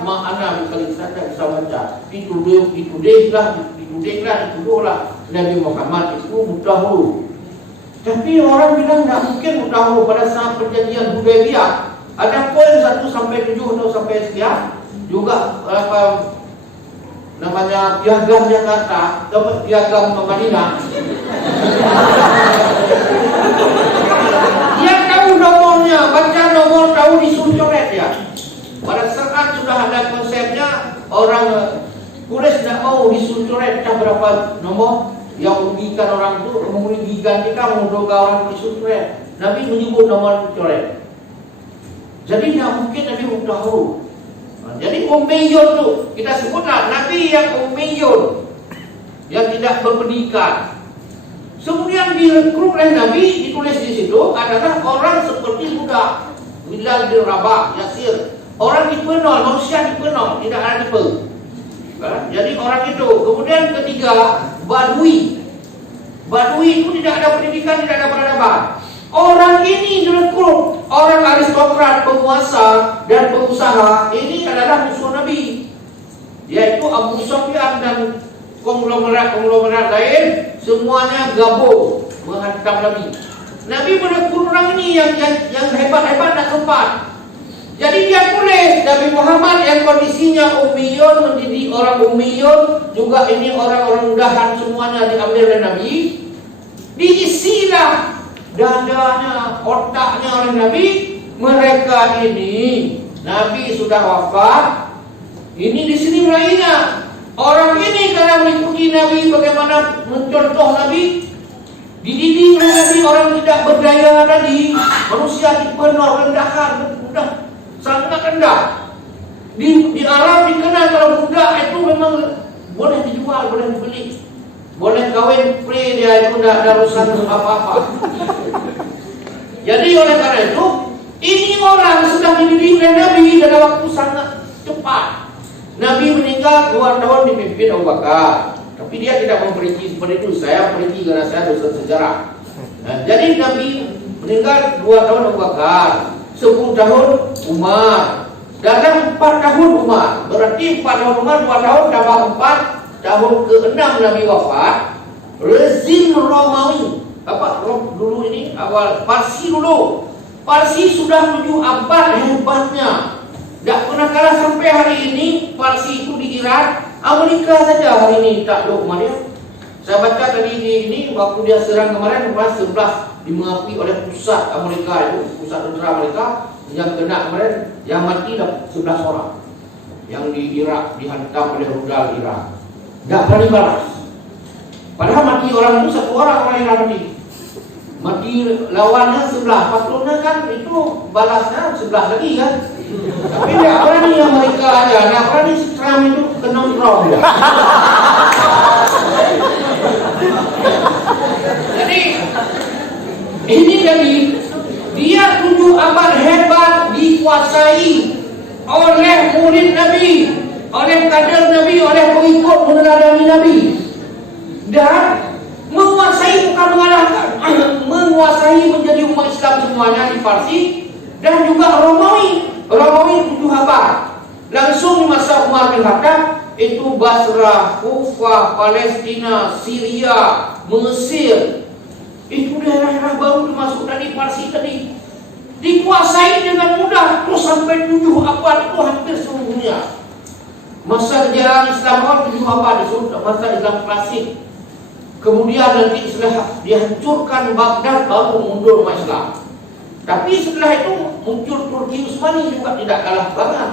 ma'ana sekali saja bisa baca. Ditudinglah Nabi Muhammad itu mudahulu. Tapi orang bilang tidak mungkin mudahulu pada saat perjanjian Hudaybiyah. Ada poin 1 sampai 7 atau sampai sekian. Juga namanya piagam Jakarta, dapat piagam Madinah. Dia tahu nomornya, baca nomor, tahu disuruh coret ya. Pada saat sudah ada konsepnya, orang Quraisy tidak mau disuruh coret berapa nomor yang merugikan orang itu, merugikan kita, menguntungkan orang disuruh coret. Nabi menyebut nomor coret. Jadi tidak mungkin Nabi mudahulu. Jadi ummiyun itu kita sebutlah Nabi yang ummiyun, yang tidak berpendidikan. Kemudian direkrut oleh Nabi, ditulis di situ adalah orang seperti budak, Bilal bin Rabah, Yasir. Orang tipe 0, manusia tipe 0, tidak ada tipe. Jadi orang itu. Kemudian ketiga, Badui. Badui itu tidak ada pendidikan, tidak ada peradaban. Orang ini direkrut, orang aristokrat, penguasa dan pengusaha. Ini adalah musuh Nabi, yaitu Abu Sufyan dan konglomerat lain. Semuanya gabung menghantam Nabi. Nabi merekrut orang ini yang hebat-hebat dan sempat. Jadi dia tulis Nabi Muhammad yang kondisinya ummiyun, mendidik orang ummiyun, juga ini orang-orang mudahan, semuanya diambil oleh Nabi. Diisilah dadanya, otaknya oleh Nabi. Mereka ini Nabi sudah wafat. Ini di sini mulainya. Orang ini karena mengikuti Nabi, bagaimana mencontoh Nabi, dididik oleh Nabi, orang tidak berdaya tadi, manusia tipe 0, rendahan, mudah, sangat rendah. Di Arab dikenal kalau budak itu memang boleh dijual, boleh dibeli, boleh kawin free, dia itu tidak ada urusan apa-apa. Jadi oleh karena itu, ini orang sudah dididik oleh Nabi dalam waktu sangat cepat. Nabi meninggal 2 tahun dipimpin Abu Bakar, tapi dia tidak memperinci seperti itu. Saya memperinci karena saya dosen sejarah. Jadi Nabi meninggal 2 tahun Abu Bakar, 10 tahun Umar, dalam 4 tahun Umar. Berarti 4 tahun Umar, 2 tahun tambah 4, tahun ke-6 Nabi wafat. Rezim Romawi, apa dulu ini awal Parsi dulu. Parsi sudah 7 abad hebatnya. Tak pernah kalah sampai hari ini. Parsi itu di Iran, Amerika saja hari ini takluk dia. Saya baca tadi di ini waktu dia serang kemarin, 11 dimengakui oleh pusat Amerika itu, pusat tentera Amerika yang kena kemarin, yang mati 11 orang. Yang di Irak dihantam oleh rudal Irak. Tak berani balas. Padahal mati orang itu 1 orang Iran mati. mati lawannya sebelah, patutnya kan itu balasnya sebelah lagi kan. Tapi tidak berani yang mereka aja, tidak berani si Trump itu kena Trump ya. Jadi ini jadi dia 7 abad hebat dikuasai oleh murid Nabi, oleh kader Nabi, oleh pengikut meneladani Nabi, dan menguasai, bukan mengalahkan, menguasai menjadi umat Islam semuanya di Parsi dan juga Romawi 7 abad. Langsung di masa Umar bin Khattab itu Basrah, Kufah, Palestina, Syria, Mesir, itu daerah-daerah baru termasuk dari Parsi tadi, dikuasai dengan mudah terus sampai 7 abad itu hampir seluruh dunia. Masa sejarah Islam 7 abad disebut masa Islam klasik. Kemudian nanti setelah dihancurkan Baghdad baru mundur umat Islam. Tapi setelah itu muncul Turki Utsmani juga tidak kalah banget.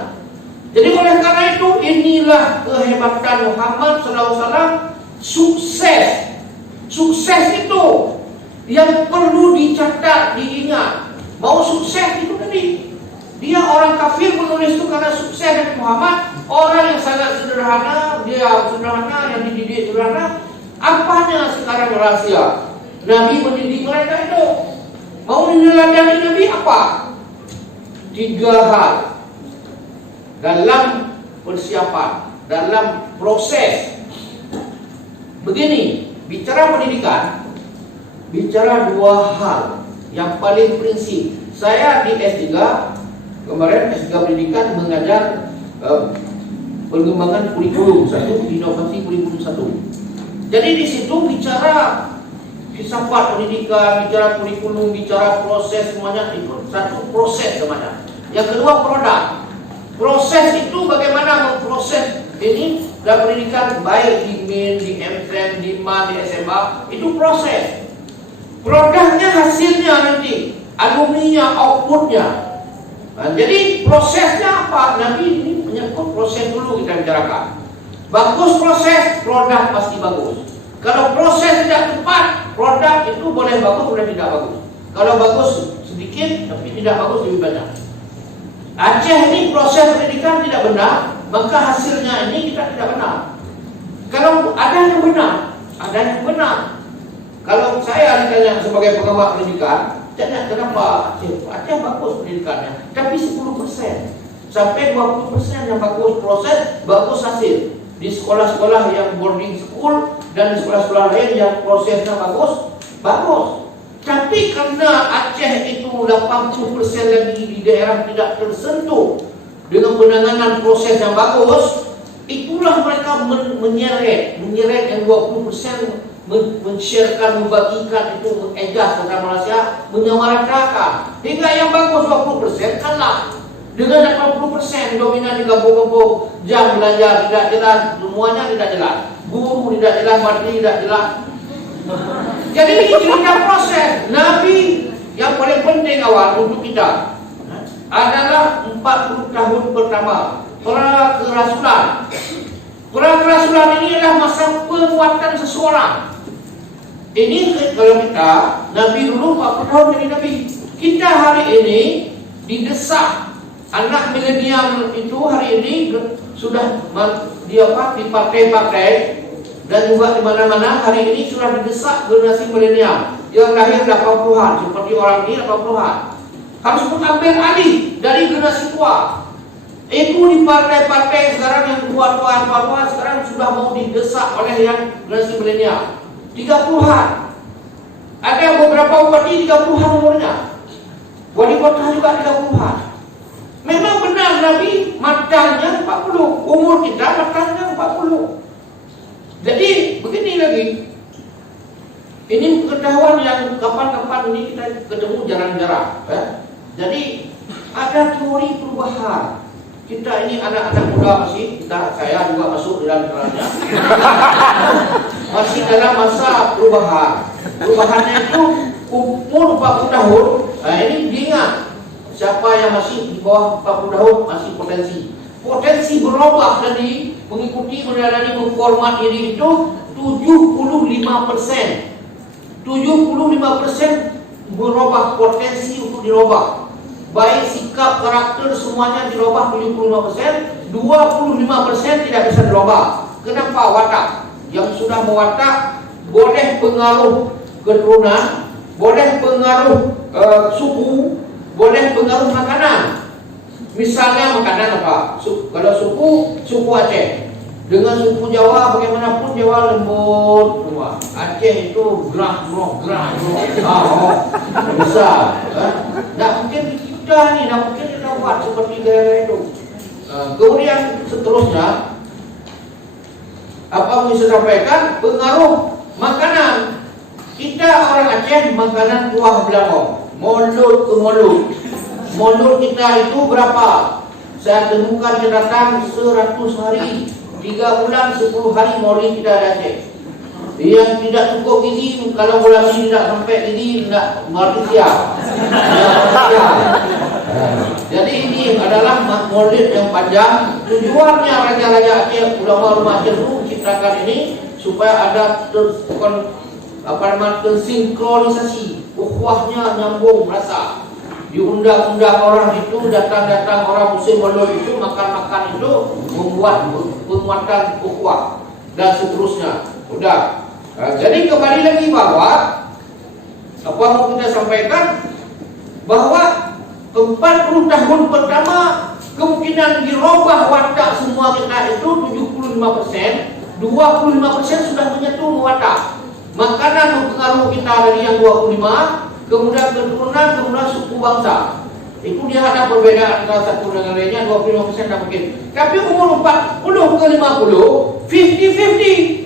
Jadi oleh karena itu inilah kehebatan Muhammad SAW. Sukses itu yang perlu dicatat, diingat. Mau sukses itu tadi, dia orang kafir menulis itu karena sukses dari Muhammad. Orang yang sangat sederhana, dia sederhana, yang dididik sederhana. Apanya sekarang rahasia? Nabi mendidik mereka itu. Mau meneladani Nabi apa? 3 hal dalam persiapan, dalam proses. Begini, bicara pendidikan, bicara 2 hal yang paling prinsip. Saya di S3 kemarin, S3 pendidikan mengajar pengembangan kurikulum 1, inovasi kurikulum 1. Jadi di situ bicara filsafat pendidikan, bicara kurikulum, bicara proses, semuanya itu satu proses semuanya. Yang kedua produk. Proses itu bagaimana memproses ini dalam pendidikan, baik di MIN, di MTen, di MAN, di SMA, itu proses. Produknya hasilnya nanti, alumninya, outputnya. Nah, jadi prosesnya apa? Nanti ini menyangkut proses dulu kita bicarakan. Bagus proses, produk pasti bagus. Kalau proses tidak tepat, produk itu boleh bagus, boleh tidak bagus. Kalau bagus sedikit, tapi tidak bagus lebih banyak. Aceh ini proses pendidikan tidak benar, maka hasilnya ini kita tidak benar. Kalau ada yang benar, ada yang benar. Kalau saya ditanya sebagai pengamat pendidikan, tanya kenapa Aceh bagus pendidikannya, tapi 10%. Sampai 20% yang bagus proses, bagus hasil. Di sekolah-sekolah yang boarding school dan di sekolah-sekolah lain yang prosesnya bagus. Tapi karena Aceh itu 80% lagi di daerah tidak tersentuh dengan penanganan proses yang bagus, itulah mereka menyeret yang 20%, men-sharekan, membagikan itu, mengejas kata Malaysia, menyamaratakan hingga yang bagus 20% kalah dengan 80% dominan di kampung-kampung. Jam belajar tidak jelas, semuanya tidak jelas, guru tidak jelas, materi tidak jelas. Jadi ini proses. Nabi yang paling penting awal untuk kita adalah 40 tahun pertama kerasulan. Kerasulan ini adalah masa penguatan seseorang. Ini kalau kita, Nabi dulu 40 tahun jadi Nabi. Kita hari ini didesak. Anak milenial itu hari ini sudah dipakai dan juga di mana-mana hari ini sudah didesak generasi milenial yang lahir 80-an, seperti orang ini 80-an. Harus mengambil alih dari generasi tua. Itu di partai-partai sekarang yang tua-tua sekarang sudah mau didesak oleh yang generasi milenial. 30-an. Ada beberapa bupati 30-an umurnya. Wali kota juga 30-an. Memang benar Nabi matanya 40, umur kita matanya 40. Jadi begini lagi, ini pengetahuan yang kapan-kapan ini kita ketemu jarang-jarang. Jadi ada teori perubahan. Kita ini anak-anak muda masih, saya juga masuk dalam dalamnya. Masih dalam masa perubahan. Perubahannya itu umur 40 tahun. Nah, ini diingat. Siapa yang masih di bawah 40 tahun masih potensi berubah tadi, mengikuti meneladani memformat diri itu 75%. 75% berubah, potensi untuk dirubah. Baik sikap, karakter, semuanya dirubah 75%. 25% tidak bisa dirubah. Kenapa? Watak. Yang sudah mewatak boleh pengaruh keturunan, boleh pengaruh suku, boleh pengaruh makanan. Misalnya makanan apa? Kalau suku Aceh dengan suku Jawa, bagaimanapun Jawa lembut semua. Aceh itu gerah. Bisa. Tak mungkin kita ni, tak mungkin kita buat seperti gaya itu. Kemudian seterusnya, apa yang saya sampaikan, pengaruh makanan. Kita orang Aceh makanan kuah belakang, mulut ke mulut. Mulut kita itu berapa? Saya temukan catatan 100 hari, 3 bulan, 10 hari mulut kita ada Aceh. Yang tidak cukup gigi, kalau bulan ini tidak sampai gigi, tidak mati siap. Jadi ini adalah maulid yang panjang. Tujuannya raja-raja Aceh, ulama-ulama Aceh itu menciptakan ini supaya ada tersinkronisasi, ukhuwahnya nyambung rasa. Diundang-undang orang itu, datang-datang orang musim maulid itu, makan-makan itu membuat penguatan ukhuwah dan seterusnya. Sudah. Jadi kembali lagi bahwa apa yang kita sampaikan, bahwa 40 tahun pertama kemungkinan dirubah watak semua kita itu 75%, 25% sudah menyentuh watak. Makanan mempengaruhi kita dari yang 25, kemudian keturunan, kemudian suku bangsa. Itu dia ada perbedaan antara satu dengan lainnya, 25% tak mungkin. Tapi umur 40 ke 50, 50-50.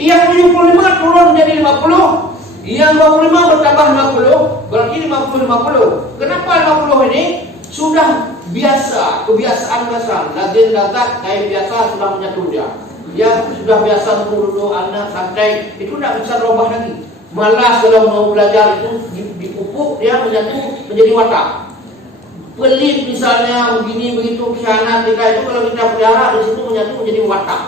Yang 75 turun menjadi 50, yang 25 bertambah 50, berarti 50-50. Kenapa 50 ini? Sudah biasa, kebiasaan biasa. Lazim lazat kayak biasa sudah menyatu dia. Dia sudah biasa duduk anak santai, itu tidak bisa berubah lagi. Malas kalau mau belajar itu dipupuk, dia menyatu menjadi watak. Pelit misalnya begini begitu, khianat kita itu kalau kita pelihara di situ menyatu menjadi watak.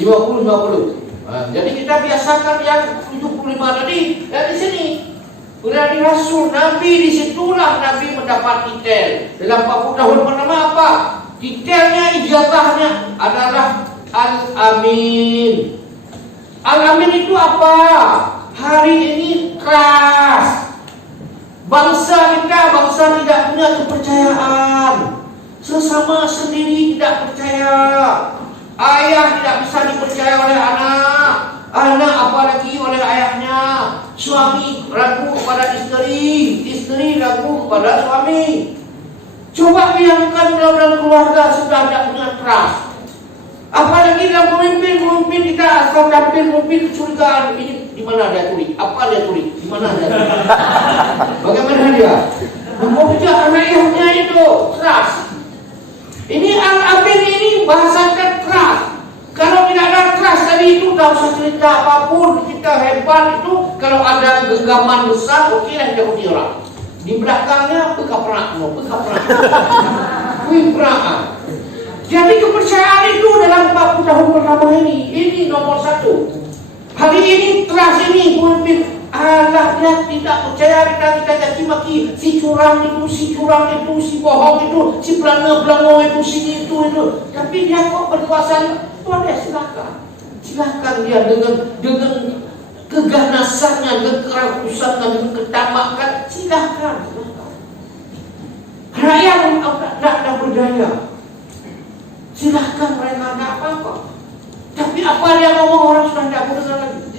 50-50. Jadi kita biasakan yang 75 tadi dari sini. Berarti Rasul Nabi, disitulah Nabi mendapat titel. Dalam 40 tahun pertama apa? Titelnya, ijazahnya adalah Al-Amin. Al-Amin itu apa? Hari ini keras. Bangsa kita, bangsa tidak punya kepercayaan. Sesama sendiri tidak percaya. Ayah tidak bisa dipercaya oleh anak, anak apalagi oleh ayahnya. Suami ragu kepada istri, istri ragu kepada suami. Coba bayangkan dalam keluarga sudah tidak punya trust. Apalagi dalam pemimpin kita asal tampil pemimpin kecurigaan. Ini di mana dia tuli? Apa dia tuli? Di mana dia tuli? Bagaimana dia? Memuja anak ayahnya itu trust. Ini Al-Amin ini bahasakan trust. Kalau tidak ada trust tadi itu, tak usah cerita apapun, kita hebat itu. Kalau ada genggaman besar, okey lah kita uji orang. Di belakangnya pekaprak. Jadi kepercayaan itu dalam 40 tahun pertama ini nomor 1. Hari ini trust ini pemimpin. Allah dia tidak percaya, kita caci maki, si curang itu, si bohong itu, si pelanggar itu, sini itu. Tapi dia kok berkuasa? Boleh, silakan dia dengan keganasannya, dengan kerakusannya, dengan ketamakan, silakan. Rakyat tidak ada berdaya, silakan mereka tidak apa-apa. Tapi apa dia ngomong orang sudah tidak berdengar lagi.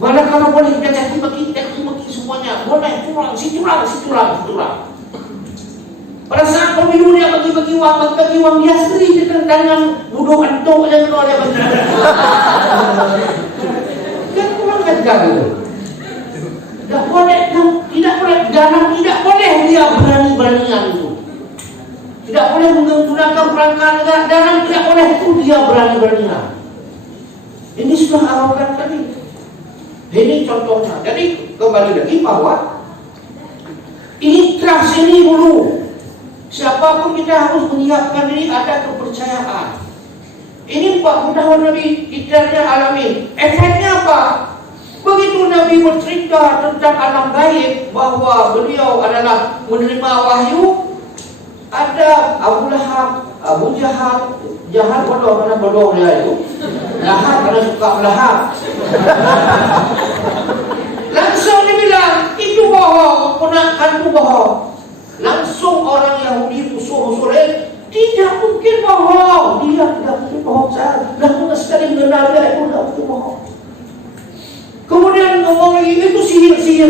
Malah kalau boleh kita caci maki semuanya, boleh curang. Pada saat pemilu dia bagi uang dia sendiri dengan budoh antuk yang keluar dia bagi. Kan kurang ajar gitu. Tidak boleh dalam tidak boleh dia berani-beranian itu. Tidak boleh menggunakan perangkat negara dalam, tidak boleh itu dia berani-beranian. Ini sudah arogan tadi. Ini contohnya. Jadi kembali lagi bahwa ini trust ini dulu. Siapapun kita harus menyiapkan diri ada kepercayaan. Ini 40 tahun lebih kita Al-Amin. Efeknya apa? Begitu Nabi bercerita tentang alam gaib, bahawa beliau adalah menerima wahyu, ada Abu Lahab, Abu Jahal, Jahal bodoh, mana bodoh dia itu, Lahab karena suka melahap. Langsung dia bilang, itu bohong, ponakanku bohong. Langsung orang Yahudi musuh-musuh lain, tidak mungkin bohong. Dia tidak mungkin bohong. Saya dah pernah sekali mengenal dia, itu tidak mungkin bohong. Kemudian ngomong lagi, itu sihir.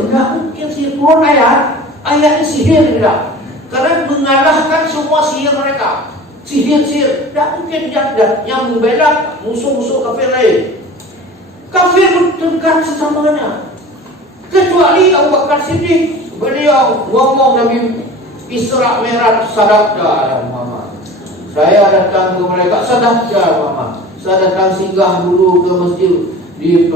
Enggak mungkin sihir. Turun ayat sihir tidak. Karena mengalahkan semua sihir mereka. Sihir. Tidak mungkin dia yang membela musuh-musuh kafir lain. Kafir bertengkar sesamanya. Kecuali Abu Bakar Siddiq, beliau ngomong Nabi Isra Mi'raj, sadaqta ya Muhammad. Saya datang ke mereka, sadaqta Muhammad. Saya datang singgah dulu ke masjid di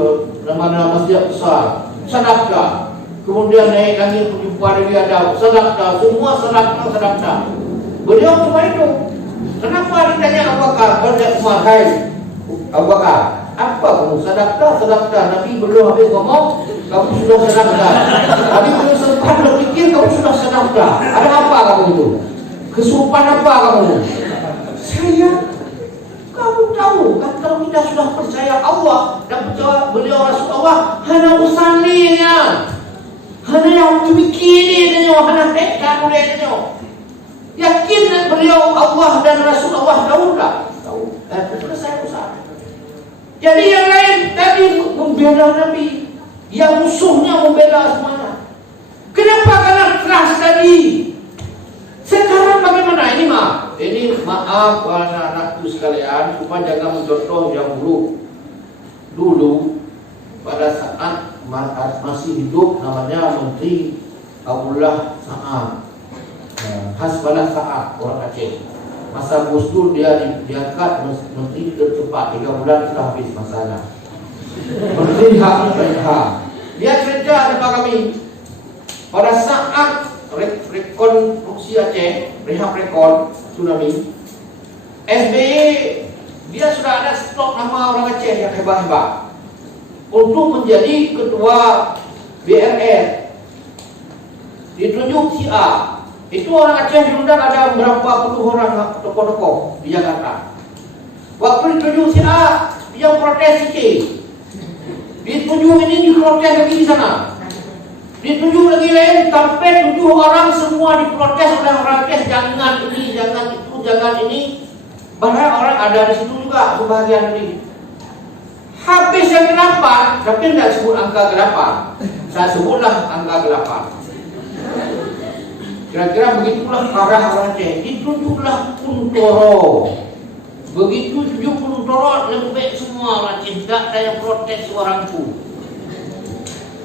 nama masjid besar, sadaqta. Kemudian naik lagi jumpa Nabi Adam, sadaqta. Semua sadaqta. Beliau cuma itu. Kenapa ditanya Abu Bakar? Berdak Umar, hai Abu Bakar, apa kamu sadaqta? Nabi belum habis ngomong, kamu sudah sadaqta. Nabi belum sempat berpikir, kamu sudah sadaqta. Ada apa kamu itu? Kesurupan apa kamu? Kamu tahu kan, kalau kita sudah percaya Allah dan percaya beliau Rasulullah, hana usallinya, hana yang demikian, hana tekkan olehnya. Yakin beliau Allah dan Rasulullah tahu tak? Tahu. Selesai usaha. Jadi yang lain tadi membela Nabi, yang musuhnya membela semuanya. Kenapa? Karena keras tadi. Sekarang bagaimana? Ini maaf anak-anakku sekalian, supaya jangan mencontoh yang buruk. Dulu pada saat masih hidup, namanya Menteri Abdullah Sa'ad, Hasbalah Sa'ad, orang Aceh. Masa Gus Dur dia diangkat menteri tercepat, 3 bulan sudah habis masanya. Menteri hak. Dia cerita kepada kami, pada saat rekonstruksi Aceh, rehab rekon tsunami, SBY dia sudah ada stok nama orang Aceh yang hebat-hebat untuk menjadi ketua BRN. Ditunjuk si A. Itu orang Aceh diundang, ada berapa puluh orang tokoh-tokoh di Jakarta. Waktu ditunjuk si A, dia protes sikit. Ditunjuk ini diprotes lagi di sana. Ditunjuk lagi lain, sampai 7 orang semua diprotes oleh orang Aceh. Jangan ini, jangan itu, jangan ini. Bahkan orang ada di situ juga kebahagiaan ini. Habis yang ke-8, tapi tidak sebut angka ke-8. Saya sebutlah angka ke-8. Kira-kira begitulah parah orang Aceh. Ditunjuklah Kuntoro. Begitu tunjuk Kuntoro, lembek semua orang Aceh. Tak ada yang protes seorang pun.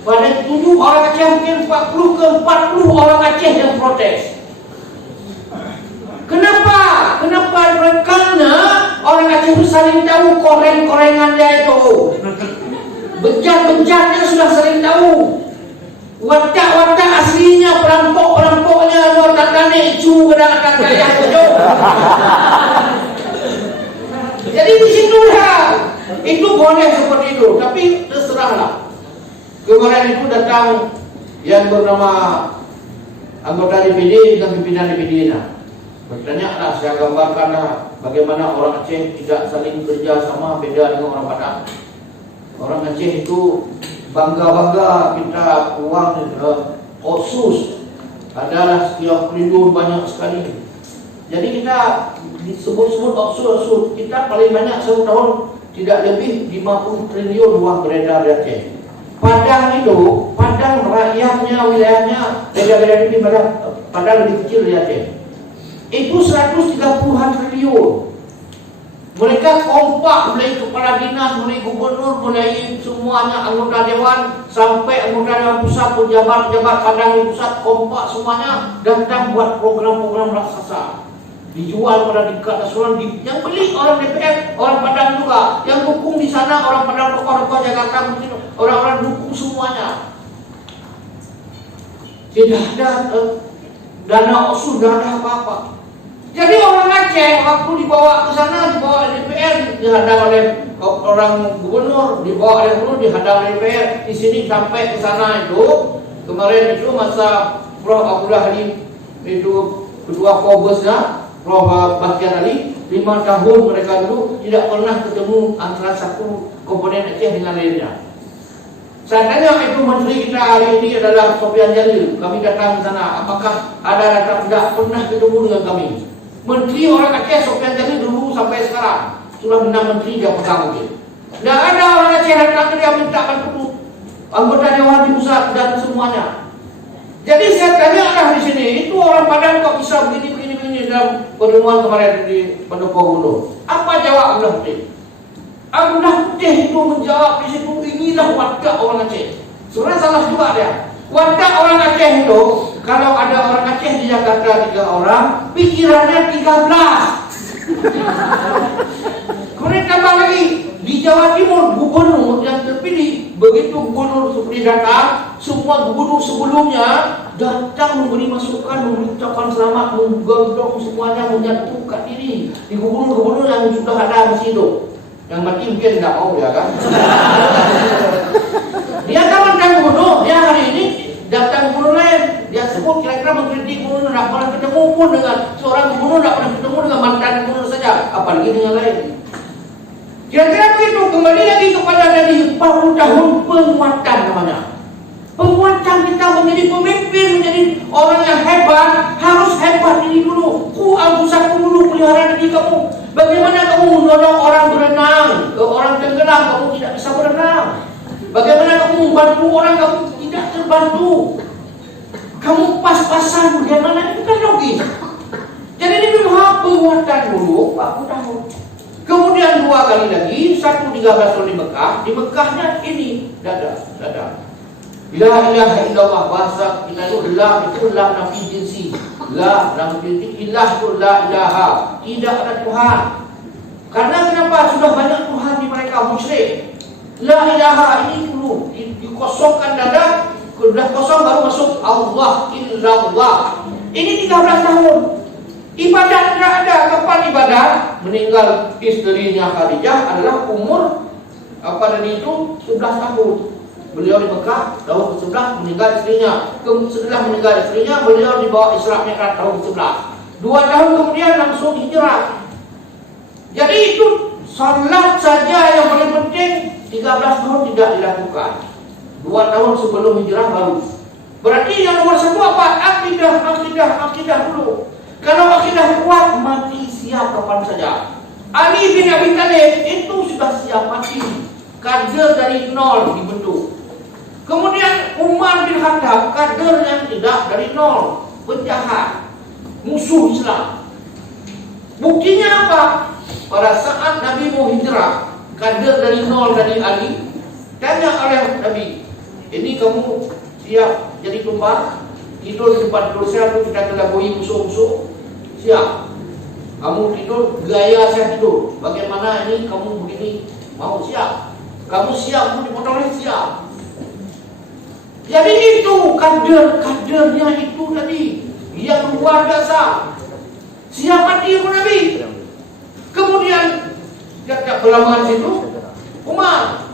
Pada tunjuk orang Aceh mungkin 40 ke 40 orang Aceh yang protes. Kenapa? Karena orang Aceh itu saling tahu koreng-korengan dia itu. Bejat-bejatnya sudah saling tahu. Watak-watak aslinya, perampok-perampoknya, watak-watak itu kadang-kadang kaya itu. Jadi di situlah itu boleh seperti itu, tapi terserahlah. Kemarin itu datang yang bernama anggota DPD dengan pimpinan DPD. Bertanyalah, saya gambarkanlah bagaimana orang Aceh tidak saling kerja sama, beda dengan orang Padang. Orang Aceh itu bangga-bangga kita uang otsus adalah sekian triliun, banyak sekali. Jadi kita disebut-sebut otsus, kita paling banyak satu tahun tidak lebih 50 triliun uang beredar di Aceh. Padang itu, Padang rakyatnya, wilayahnya beda-beda lebih, Padang lebih kecil di Aceh. Itu 130-an triliun. Mereka kompak, mulai kepala dinas, mulai gubernur, mulai semuanya anggota dewan, sampai anggota dewan pusat, pejabat-pejabat Padang di pusat, kompak semuanya datang buat program-program raksasa. Dijual pada tingkat nasional, yang beli orang DPR, orang Padang juga, yang dukung di sana orang Padang, tokoh-tokoh Jakarta, mungkin orang-orang dukung semuanya. Tidak ada dana otsus, tidak ada apa-apa. Jadi orang Aceh waktu dibawa ke sana, dibawa DPR, dihadang oleh orang gubernur, dibawa oleh gubernur, dihadang DPR, di sini sampai ke sana itu. Kemarin itu masa Prof. Abdullah Halim itu ketua Kobesnya, Prof. Bastian Ali, 5 tahun mereka dulu tidak pernah ketemu antara satu komponen Aceh dengan lainnya. Seandainya itu menteri kita hari ini adalah Sofian Jalil, kami datang ke sana, apakah ada datang? Tidak pernah ketemu dengan kami. Menteri orang Aceh Sofian Jalil dulu sampai sekarang sudah 6 menteri dia pegang mungkin. Tidak ada orang Aceh datang ke dia minta bantu anggota Dewan di pusat dan semuanya. Jadi saya tanya di sini, itu orang Padang kok bisa begini dalam pertemuan kemarin di Pendopo Hulu. Apa jawab Abdullah Putih? Abdullah Putih itu menjawab di situ, inilah watak orang Aceh. Sebenarnya salah juga dia. Watak orang Aceh itu, kalau ada orang Aceh di Jakarta 3 orang, pikirannya 13. Kemudian tambah lagi, di Jawa Timur gubernur yang terpilih, begitu gubernur seperti datang, semua gubernur sebelumnya datang memberi masukan, memberi ucapan selamat, menggandong semuanya, menyatukan diri. Di gubernur-gubernur yang sudah ada masih hidup, yang mati mungkin tidak mau ya kan. Dia kan mantan gubernur, dia hari ini datang gubernur lain, dia sebut kira-kira mengkritik gubernur, tidak pernah ketemu pun dengan seorang gubernur, tidak pernah ketemu dengan mantan gubernur saja, apalagi dengan lain. Kira-kira begitu. Kembali lagi kepada tadi 40 tahun penguatan namanya. Penguatan kita menjadi pemimpin, menjadi orang yang hebat, harus hebat ini dulu. Ku anfusakum dulu, pelihara diri kamu. Bagaimana kamu menolong orang berenang, orang tenggelam, kamu tidak bisa berenang. Bagaimana kamu membantu orang, kamu tidak terbantu. Kamu pas-pasan, bagaimana, itu kan logis. Jadi ini memang penguatan dulu 40 tahun. Kemudian 2 kali lagi, 13 tahun di Mekah. Di Mekahnya ini dada. La ilaha illallah, bahasa kita itu la, itu la nafi jinsi. La nafi jinsi, ilah itu la ilaha, tidak ada Tuhan. Karena kenapa? Sudah banyak Tuhan di mereka musyrik. La ilaha ini dulu dikosongkan dada, sudah kosong baru masuk Allah illallah. Ini 13 tahun. Ibadah tidak ada. Kapan ibadah? Meninggal istrinya Khadijah adalah umur tadi itu 11 tahun. Beliau di Mekah tahun ke-11, meninggal istrinya. Setelah meninggal istrinya, beliau dibawa Isra Mi'raj tahun ke-11. 2 tahun kemudian langsung hijrah. Jadi itu salat saja yang paling penting 13 tahun tidak dilakukan. 2 tahun sebelum hijrah baru. Berarti yang nomor 1 apa? Akidah dulu. Kalau akidah kuat, mati siap kapan saja. Ali bin Abi Thalib itu sudah siap mati. Kader dari nol dibentuk. Kemudian Umar bin Khattab, kader yang tidak dari nol, penjahat, musuh Islam. Buktinya apa? Pada saat Nabi mau hijrah, kader dari nol dari Ali, tanya oleh Nabi, ini kamu siap jadi tumbal? Tidur di tempat tidur saya tu kita kelabui musuh-musuh? Siap. Kamu tidur gaya saya tidur. Bagaimana ini kamu begini? Mau siap? Kamu siap mau dipotong siap. Jadi itu kadernya itu tadi yang luar biasa. Siap mati pun Nabi. Kemudian tidak berlama di situ Umar.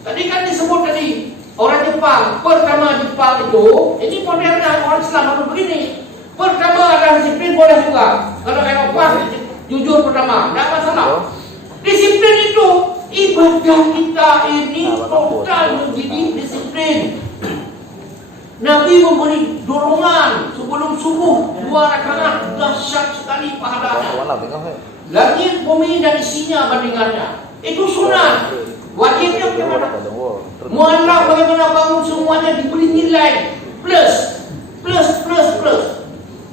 Tadi kan disebut tadi orang Jepang. Pertama Jepang itu, ini modernnya orang Islam harus begini. Pertama ada disiplin boleh juga. Kalau Eropa jujur pertama, tidak masalah. Disiplin itu ibadah kita ini total menjadi disiplin. Nabi memberi dorongan sebelum subuh 2 rakaat, dahsyat sekali pahalanya. Langit, bumi dan isinya bandingannya. Itu sunat. Wajibnya bagaimana? Mu'alaf bagaimana bangun semuanya diberi nilai plus.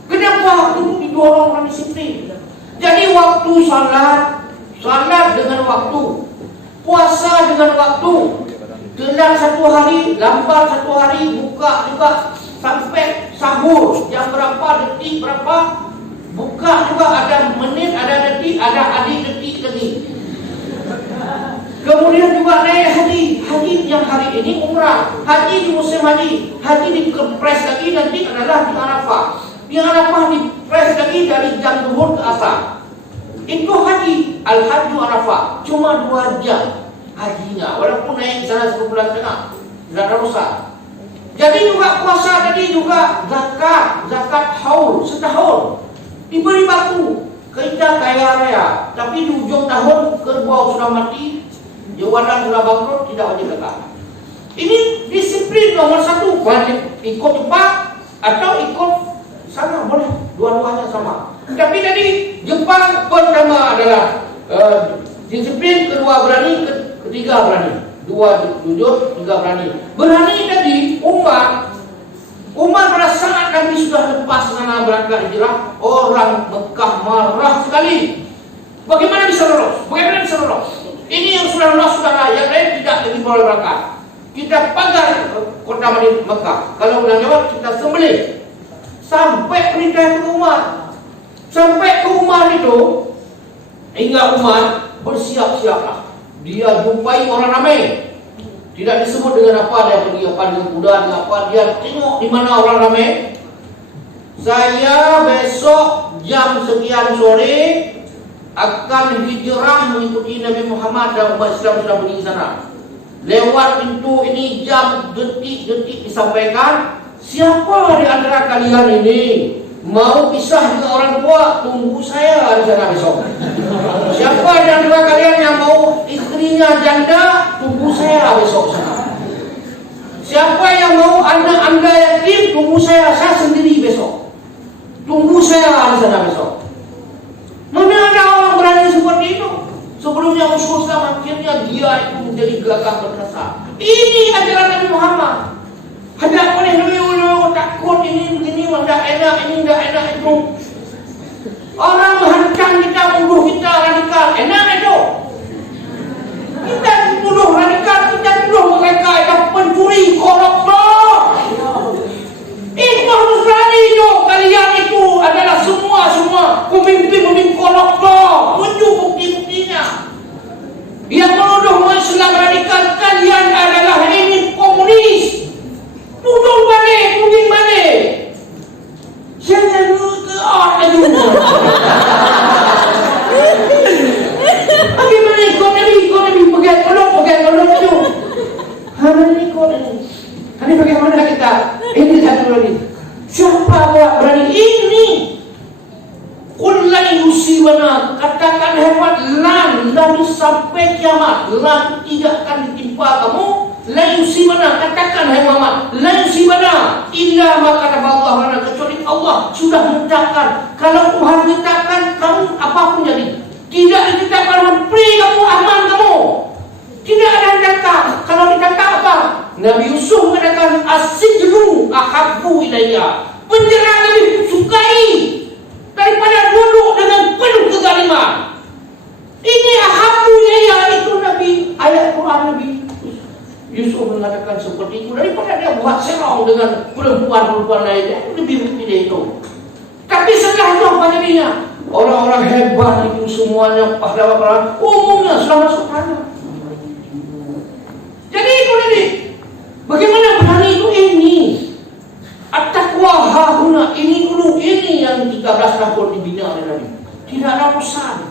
Kenapa? Itu didorong orang disiplin. Jadi waktu salat dengan waktu, puasa dengan waktu, telat 1 hari, lambat 1 hari, buka juga sampai sahur jam berapa, detik berapa, buka juga ada menit, ada detik, ada adik detik lagi. Kemudian juga naik haji yang hari ini umrah, haji di musim haji dikepres lagi nanti adalah di Arafah. Di Arafah dipres lagi dari jam zuhur ke asar. Itu haji. Al-Hajju Arafah. Cuma 2 jam hajinya. Walaupun naik sana 1 bulan setengah. Tidak ada dosa. Jadi juga puasa tadi juga zakat. Zakat haul. Setahun. Diberi batu. Kita kaya raya. Tapi di ujung tahun kerbau sudah mati. Jawaban sudah bangkrut. Tidak wajib zakat. Ini disiplin nomor 1. Wajib ikut Jepang atau ikut sana. Boleh. Dua-duanya sama. Tapi tadi Jepang pertama adalah disiplin, kedua berani, ketiga berani. 2 jujur, 3 berani. Berani tadi Umar pada saat kami sudah lepas sana berangkat hijrah, orang Mekah marah sekali. Bagaimana bisa lolos? Bagaimana bisa lolos? Ini yang sudah lolos saudara, yang lain tidak lagi boleh berangkat. Kita pagar kota Madinah Mekah. Kalau udah lewat kita sembelih. Sampai perintah ke Umar. Sampai ke Umar itu, hingga Umar bersiap-siaplah. Dia jumpai orang ramai. Tidak disebut dengan apa, dia pergi apa dengan kuda, dengan apa, dia tengok di mana orang ramai. Saya besok jam sekian sore akan hijrah mengikuti Nabi Muhammad dan umat Islam sudah pergi sana. Lewat pintu ini jam detik-detik disampaikan. Siapa di antara kalian ini mau pisah dengan orang tua, tunggu saya di sana besok. Siapa di antara kalian yang mau istrinya janda, tunggu saya besok sana. Siapa yang mau anak anda yatim, tunggu saya sendiri besok. Tunggu saya di sana besok. Mana ada orang berani seperti itu? Sebelumnya musuh Islam, akhirnya dia itu menjadi gagah perkasa. Ini ajaran Nabi Muhammad. Ada oleh Nabi Muhammad takut ini begini, tidak enak ini, tidak enak itu. Orang menghancam kita, menuduh kita radikal, enak itu. Kita tuduh radikal, kita tuduh mereka yang pencuri, koruptor. Itu harus berani itu. Kalian itu adalah semua pemimpin koruptor. Tunjuk bukti-buktinya. Yang menuduh Islam radikal, kalian adalah ini komunis. Tuduh balik, tuding balik. Jangan lagi. Bagaimana ikut Nabi pegang tolong itu. Mana ikut ini? Ini bagaimana kita? Ini satu lagi. Siapa buat berani ini? Qul lan yusibana, katakan hebat lan sampai kiamat, lan tidak akan ditimpa kamu. La yusibana, katakan hai Muhammad, la yusibana illa ma kataballahu lana, kecuali Allah sudah menetapkan. Kalau Tuhan menetapkan, kamu apapun jadi. Tidak ditetapkan free kamu, aman kamu. Tidak ada yang datang. Kalau ditangkap apa? Nabi Yusuf mengatakan as-sijnu ahabbu ilayya. Penjara lebih sukai daripada duduk dengan penuh kezaliman. Ini ahabbu ilayya, itu Nabi, ayat Quran Nabi Yusuf mengatakan seperti itu daripada dia buat serong dengan perempuan-perempuan lain. Dia lebih memilih itu. Tapi setelah itu apa jadinya? Orang-orang hebat itu semuanya pahlawan umumnya sudah masuk tanah. Jadi itu tadi. Bagaimana berani itu ini? At-taqwa hahuna, ini dulu, ini yang 13 tahun dibina oleh Nabi. Tidak ada urusan.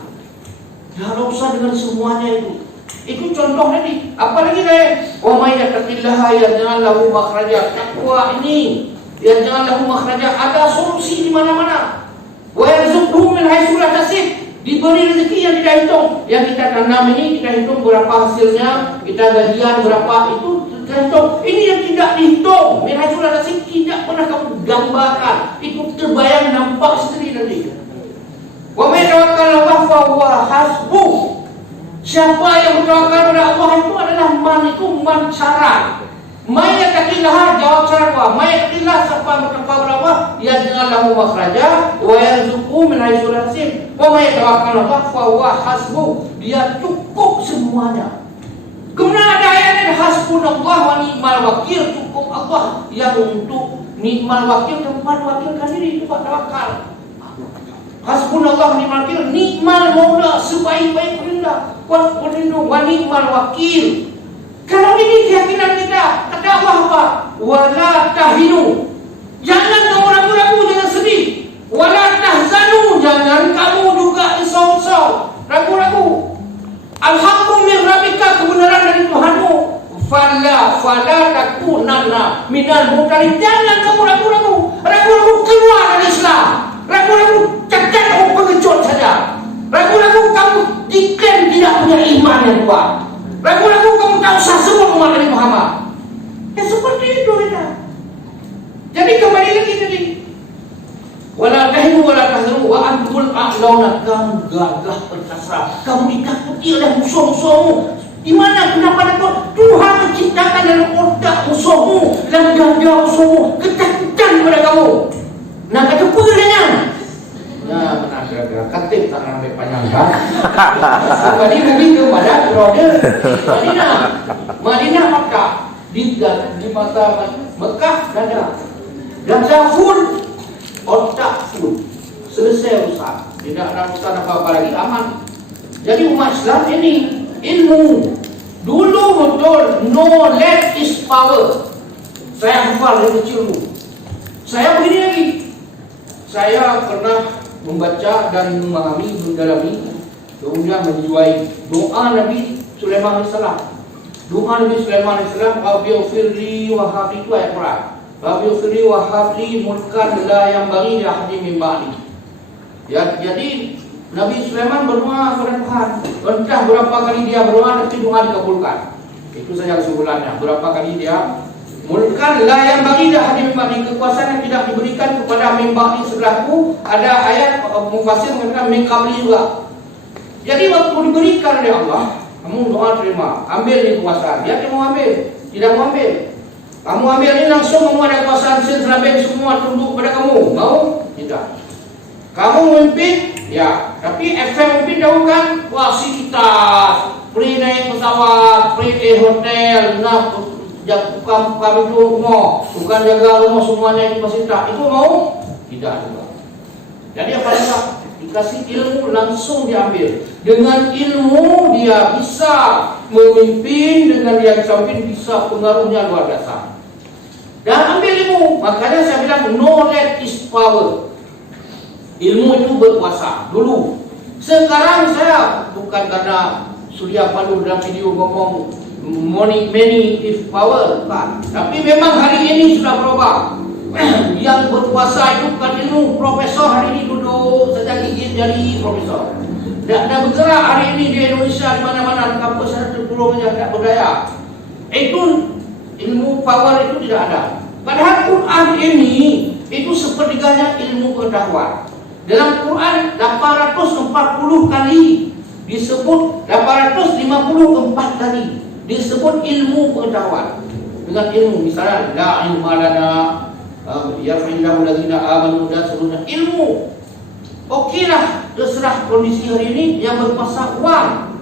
Tidak ada urusan dengan semuanya itu. Itu contoh tadi. Apalagi kayak wa may yattaqillaha yaj'al lahu makhraja. Takwa ini yaj'al lahu makhraja, ada solusi di mana-mana. Wa yarzuqhu min haitsu la yahtasib. Diberi rezeki yang tidak hitung. Yang kita tanam ini kita hitung berapa hasilnya, kita gajian berapa, itu kita hitung. Ini yang tidak dihitung. Min haitsu la yahtasib, tidak pernah kamu gambarkan. Itu terbayang nampak sendiri nanti. Wa may tawakkal fa huwa hasbuh. Siapa yang bertawakal pada Allah itu adalah man syarat. Man yattaqillah, jawab syarat wa man yattaqillah, siapa bertawakal pada Allah, yaj'al lahu makhraja wa yarzuqhu min haitsu la yahtasib. Wa man yatawakkal 'ala Allah fa huwa hasbuh. Dia cukup semuanya. Kemudian ada ayat hasbunallah wa ni'mal wakil, cukup Allah yang untuk ni'mal wakil, tempat wakilkan diri itu tawakal. Hasbunallah ni'mal wakil, nikmal maula, sebaik-baik pelindung, wa ni'mal wakil. Kalau ini keyakinan kita, kata Allah apa? Wala tahinu, jangan kamu ragu-ragu, jangan sedih. Wala tahzanu, jangan kamu juga risau-risau. anna minal muttalib. Jangan kamu ragu-ragu. Ragu-ragu keluar dari Islam. Ragu-ragu cacat kamu pengecut saja. Ragu-ragu kamu diklaim tidak punya iman yang kuat. Ragu-ragu kamu tak usah sebut umat Nabi Muhammad. Ya seperti itu kita. Jadi kembali lagi tadi. Wala tahinu wala tahzanu wa antumul a'launa. Kamu gagah perkasa. Kamu ditakuti oleh musuh-musuhmu. Di mana kenapa takut? Tuhan menciptakan dalam otak musuhmu, dalam dada musuhmu ketakutan kepada kamu. Nak kata apa dengannya? Ya benar kira-kira katib tak sampai panjang kan? Tadi mungkin kepada brother Madinah Makkah di mata Mekah dada full, otak full, selesai urusan, tidak ada urusan apa-apa lagi, aman. Jadi umat Islam ini ilmu dulu betul, knowledge is power. Saya hafal dari kecil dulu. Saya begini lagi, saya pernah membaca dan memahami, mendalami, kemudian menjiwai doa Nabi Sulaiman AS. Doa Nabi Sulaiman AS, Rabbighfirli wa habli, itu ayat Quran. Rabbighfirli wa habli mulkan la yanbaghi li ahadin min ba'di. Ya, jadi Nabi Sulaiman berdoa kepada Tuhan. Entah berapa kali dia berdoa, tapi doa dikabulkan. Itu saja kesimpulannya. Berapa kali dia mulkan la yang bagi dah hadir mimba, kekuasaan yang tidak diberikan kepada mimba di sebelahku. Ada ayat mufasir mengatakan mingkabli juga. Jadi waktu diberikan oleh Allah, kamu doa terima, ambil ni kekuasaan. Dia mau ambil, tidak mau ambil. Kamu ambil ni langsung, kamu ada kekuasaan serabeng semua tunduk kepada kamu. Mau? Tidak. Kamu memimpin, ya. Tapi efek memimpin dahulukan fasilitas, free naik pesawat, free ke hotel, nak bukan itu rumah, bukan jaga rumah semuanya itu fasilitas. Itu mau? Tidak juga. Jadi apa yang dikasih ilmu langsung diambil. Dengan ilmu dia bisa memimpin, dengan dia bisa memimpin, bisa pengaruhnya luar biasa. Dan ambil ilmu, makanya saya bilang knowledge is power. Ilmu itu berkuasa dulu. Sekarang saya bukan karena Surya Paloh dalam video ngomong money is power, bukan. Tapi memang hari ini sudah berubah. Yang berkuasa itu bukan ilmu. Profesor hari ini duduk saja gigit jadi profesor. Tidak ada bergerak hari ini di Indonesia, di mana-mana kampus ada terpulung saja, tidak berdaya. Itu ilmu power itu tidak ada. Padahal Quran ini itu sepertiganya ilmu pengetahuan. Dalam Quran 840 kali disebut, 854 kali disebut ilmu pengetahuan. Dengan ilmu, misalnya la ilma lana yarfa'illahu allazina amanu dan seterusnya. Ilmu. Okeylah, terserah kondisi hari ini yang berkuasa uang.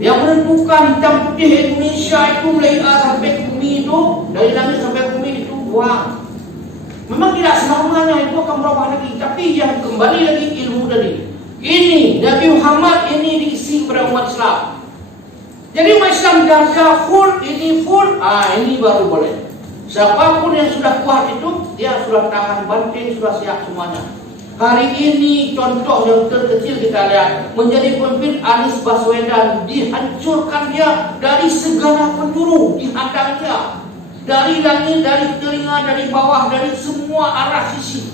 Yang menentukan hitam putih Indonesia itu mulai A sampai bumi itu, dari langit sampai bumi itu uang. Memang tidak selamanya itu akan berubah lagi, tapi yang kembali lagi ilmu tadi. Ini Nabi Muhammad ini diisi kepada umat Islam. Jadi umat Islam jaga full, ini full, ini baru boleh. Siapapun yang sudah kuat itu, dia sudah tahan banting, sudah siap semuanya. Hari ini contoh yang terkecil kita lihat, menjadi pemimpin Anies Baswedan, dihancurkan dia dari segala penjuru, dihadang dia. Dari langit, dari telinga, dari bawah, dari semua arah sisi.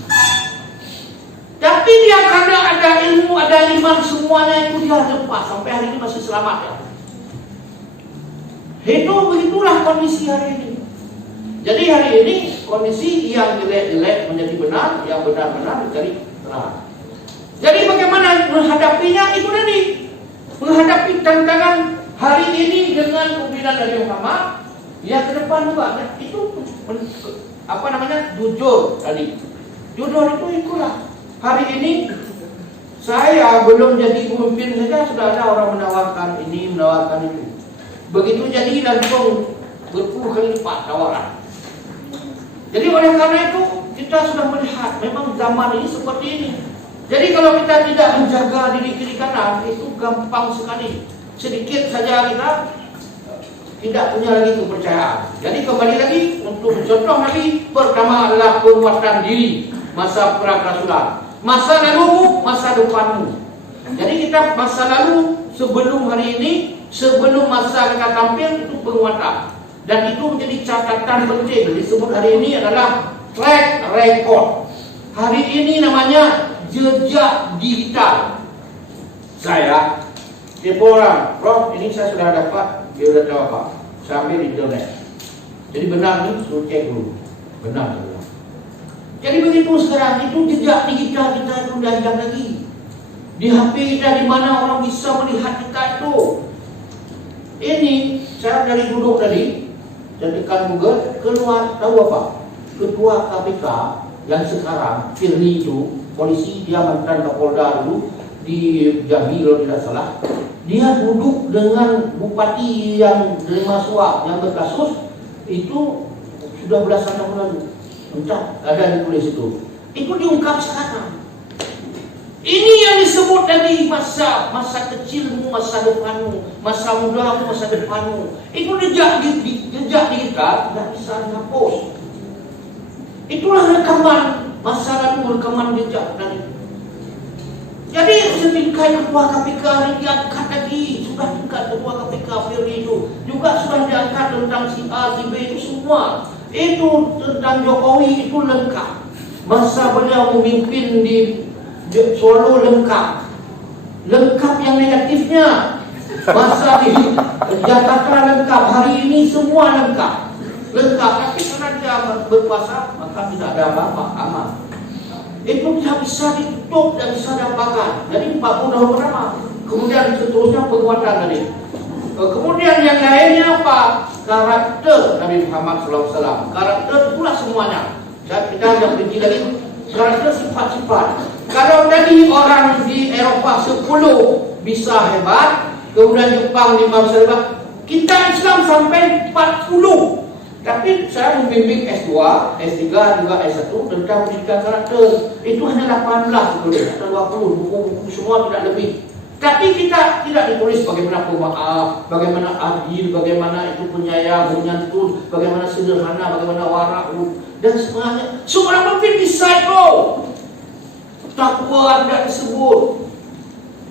Tapi dia karena ada ilmu, ada iman, semuanya itu dia lepas. Sampai hari ini masih selamat ya. Begitulah kondisi hari ini. Jadi hari ini kondisi yang jelek-jelek menjadi benar, yang benar-benar menjadi benar. Jadi bagaimana menghadapinya itu tadi. Menghadapi tantangan hari ini dengan pimpinan Nabi Muhammad. Ya ke depan juga itu jujur tadi. Jujur itu itulah. Hari ini saya belum jadi pemimpin saja sudah ada orang menawarkan ini, menawarkan itu. Begitu jadi langsung berpuluh kali lipat tawaran. Jadi oleh karena itu kita sudah melihat memang zaman ini seperti ini. Jadi kalau kita tidak menjaga diri kiri kanan itu gampang sekali. Sedikit saja kita tidak punya lagi kepercayaan. Jadi kembali lagi untuk contoh Nabi, pertama adalah penguatan diri, masa pra-rasulan, masa lalumu, masa depanmu. Jadi kita masa lalu sebelum hari ini, sebelum masa kita tampil itu penguatan. Dan itu menjadi catatan penting. Disebut hari ini adalah track record. Hari ini namanya jejak digital. Saya tiap orang, Prof, ini saya sudah dapat, dia sudah tahu apa. Saya ambil di internet. Jadi benar ni, suruh cek dulu. Benar. Jadi begitu sekarang, itu jejak digital kita itu dah hilang lagi. Di HP kita, di mana orang bisa melihat kita itu. Ini, saya dari duduk tadi, saya tekan Google, keluar, tahu apa? Ketua KPK yang sekarang, Firly itu, polisi, dia mantan Kapolda dulu, di Jambi kalau tidak salah. Dia duduk dengan bupati yang terima suap, yang berkasus, itu sudah belasan tahun lalu. Entah, ada ditulis itu. Itu diungkap sekarang. Ini yang disebut tadi masa kecilmu, masa depanmu, masa mudamu, masa depanmu. Itu jejak digital tidak bisa dihapus. Itulah rekaman masa lalu, rekaman jejak tadi. Jadi setingkat ketua KPK ini diangkat lagi. Sudah tingkat ketua KPK Firly itu juga sudah diangkat tentang si A, si B itu semua. Itu tentang Jokowi itu lengkap. Masa beliau memimpin di Solo lengkap. Lengkap yang negatifnya. Masa di Jakarta lengkap. Hari ini semua lengkap. Lengkap. Tapi karena dia berkuasa, maka tidak ada apa-apa, aman. Itu tidak bisa ditutup, tidak bisa diapakan. Jadi 40 tahun pertama. Kemudian seterusnya penguatan tadi. Kemudian yang lainnya apa? Karakter Nabi Muhammad SAW. Karakter itulah semuanya. Kita yang benci lagi. Karakter sifat-sifat. Kalau tadi orang di Eropah 10 bisa hebat, kemudian Jepang 5 bisa hebat, kita Islam sampai 40. Tapi saya membimbing S2, S3 juga S1 tentang pendidikan karakter. Itu hanya 18 atau 20, buku semua tidak lebih. Tapi kita tidak ditulis bagaimana pemaaf, bagaimana adil, bagaimana itu penyayang, menyantun, bagaimana sederhana, bagaimana wara'u, dan semuanya. Semua orang bisa itu. Takwa tidak disebut.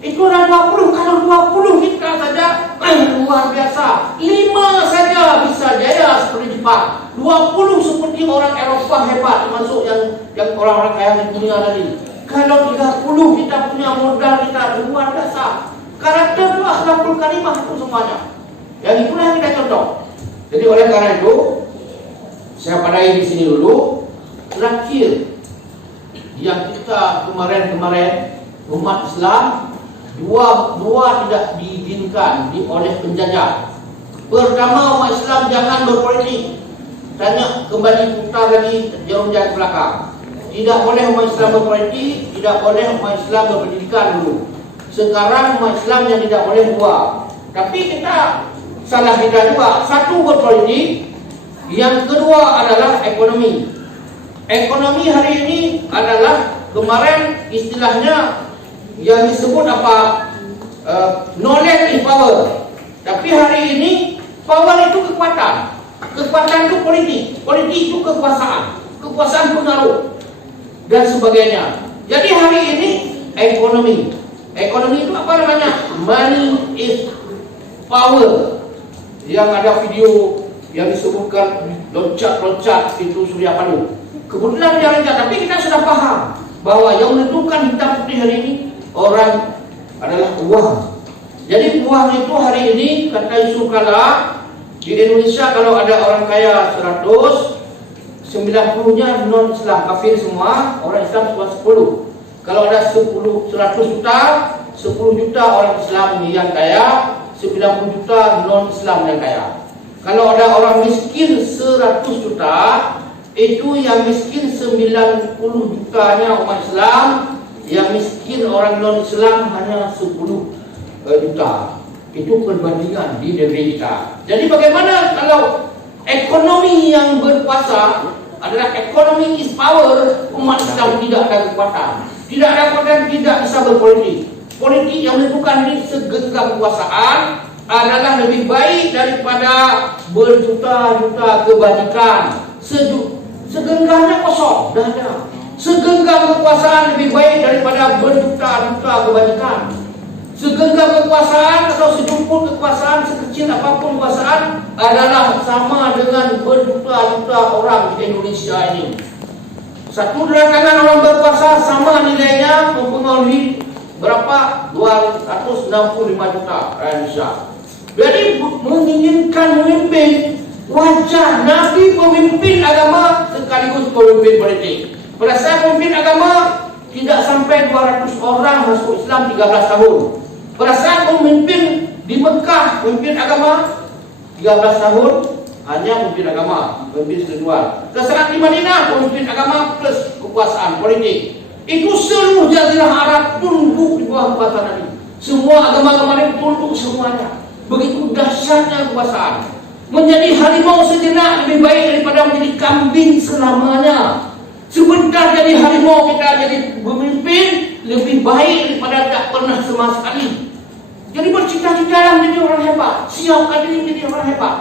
Itu ada 20, kalau 20 kita saja luar biasa. 5 saja bisa jaya seperti Jepang. 20 seperti orang Eropah hebat, termasuk yang orang-orang kaya di dunia tadi. Kalau 30 kita punya modal, kita luar biasa. Karakter itu akhlakul karimah itu semuanya. Yang itulah yang kita contoh. Jadi oleh karena itu, saya padai di sini dulu. Terakhir, yang kita kemarin umat Islam dua tidak diizinkan oleh penjajah. Pertama, umat Islam jangan berpolitik. Tanya kembali putar lagi jarum jam ke belakang. Tidak boleh umat Islam berpolitik, tidak boleh umat Islam berpendidikan dulu. Sekarang umat Islam yang tidak boleh dua. Tapi kita salah kita juga. Satu berpolitik, yang kedua adalah ekonomi. Ekonomi hari ini adalah kemarin istilahnya yang disebut apa? Knowledge is power. Tapi hari ini power itu kekuatan. Kekuatan itu politik. Politik itu kekuasaan. Kekuasaan pengaruh dan sebagainya. Jadi hari ini ekonomi. Ekonomi itu apa namanya? Money is power. Yang ada video yang disebutkan loncat-loncat itu Surya Paloh. Kebetulan dia loncat, tapi kita sudah paham bahwa yang menentukan hitam putih hari ini orang adalah uang. Jadi uang itu hari ini kata Yusuf Kala di Indonesia kalau ada orang kaya 100, 90-nya non Islam, kafir semua, orang Islam cuma 10. Kalau ada 100 juta, 10 juta orang Islam yang kaya, 90 juta non Islam yang kaya. Kalau ada orang miskin 100 juta, itu yang miskin 90 jutanya umat Islam, yang miskin orang non-Islam hanya 10 juta. Itu perbandingan di negeri kita. Jadi bagaimana kalau ekonomi yang berkuasa adalah ekonomi is power, umat Islam tidak ada kekuatan. Tidak ada kekuatan, tidak bisa berpolitik. Politik yang menentukan ini segenggam kekuasaan adalah lebih baik daripada berjuta-juta kebajikan. Segenggamnya kosong, dah ada. Segenggam kekuasaan lebih baik daripada berjuta-juta kebajikan. Segenggam kekuasaan atau sejumput kekuasaan, sekecil apapun kekuasaan adalah sama dengan berjuta-juta orang di Indonesia ini. Satu tangan orang berkuasa sama nilainya mempengaruhi berapa? 265 juta rakyat Indonesia. Jadi menginginkan memimpin, wajar Nabi pemimpin agama sekaligus pemimpin politik. Pada saat pemimpin agama tidak sampai 200 orang masuk Islam 13 tahun. Pada saat pemimpin di Mekah, pemimpin agama 13 tahun, hanya pemimpin agama, pemimpin spiritual. Pada saat di Madinah, pemimpin agama plus kekuasaan politik. Itu seluruh jazirah Arab tunduk di bawah kekuasaan Nabi. Semua agama-agama ini tunduk semuanya. Begitu dahsyatnya kekuasaan. Menjadi harimau sejenak lebih baik daripada menjadi kambing selamanya. Sebentar jadi harimau, kita jadi pemimpin lebih baik daripada tak pernah sama sekali. Jadi bercita-cita menjadi orang hebat, siapkan diri menjadi orang hebat.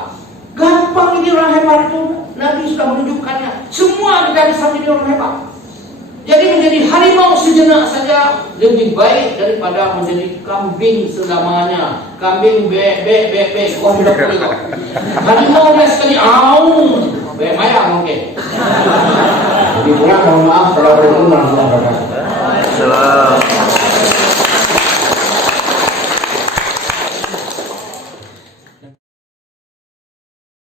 Gampang jadi orang hebat itu, Nabi sudah menunjukkannya. Semua kita bisa menjadi orang hebat. Jadi menjadi harimau sejenak saja lebih baik daripada menjadi kambing selamanya. Kambing be, oh tidak boleh kok. Harimau dia sekali, be mayang mungkin. Jadi kurang, mohon maaf, Assalamualaikum warahmatullahi wabarakatuh.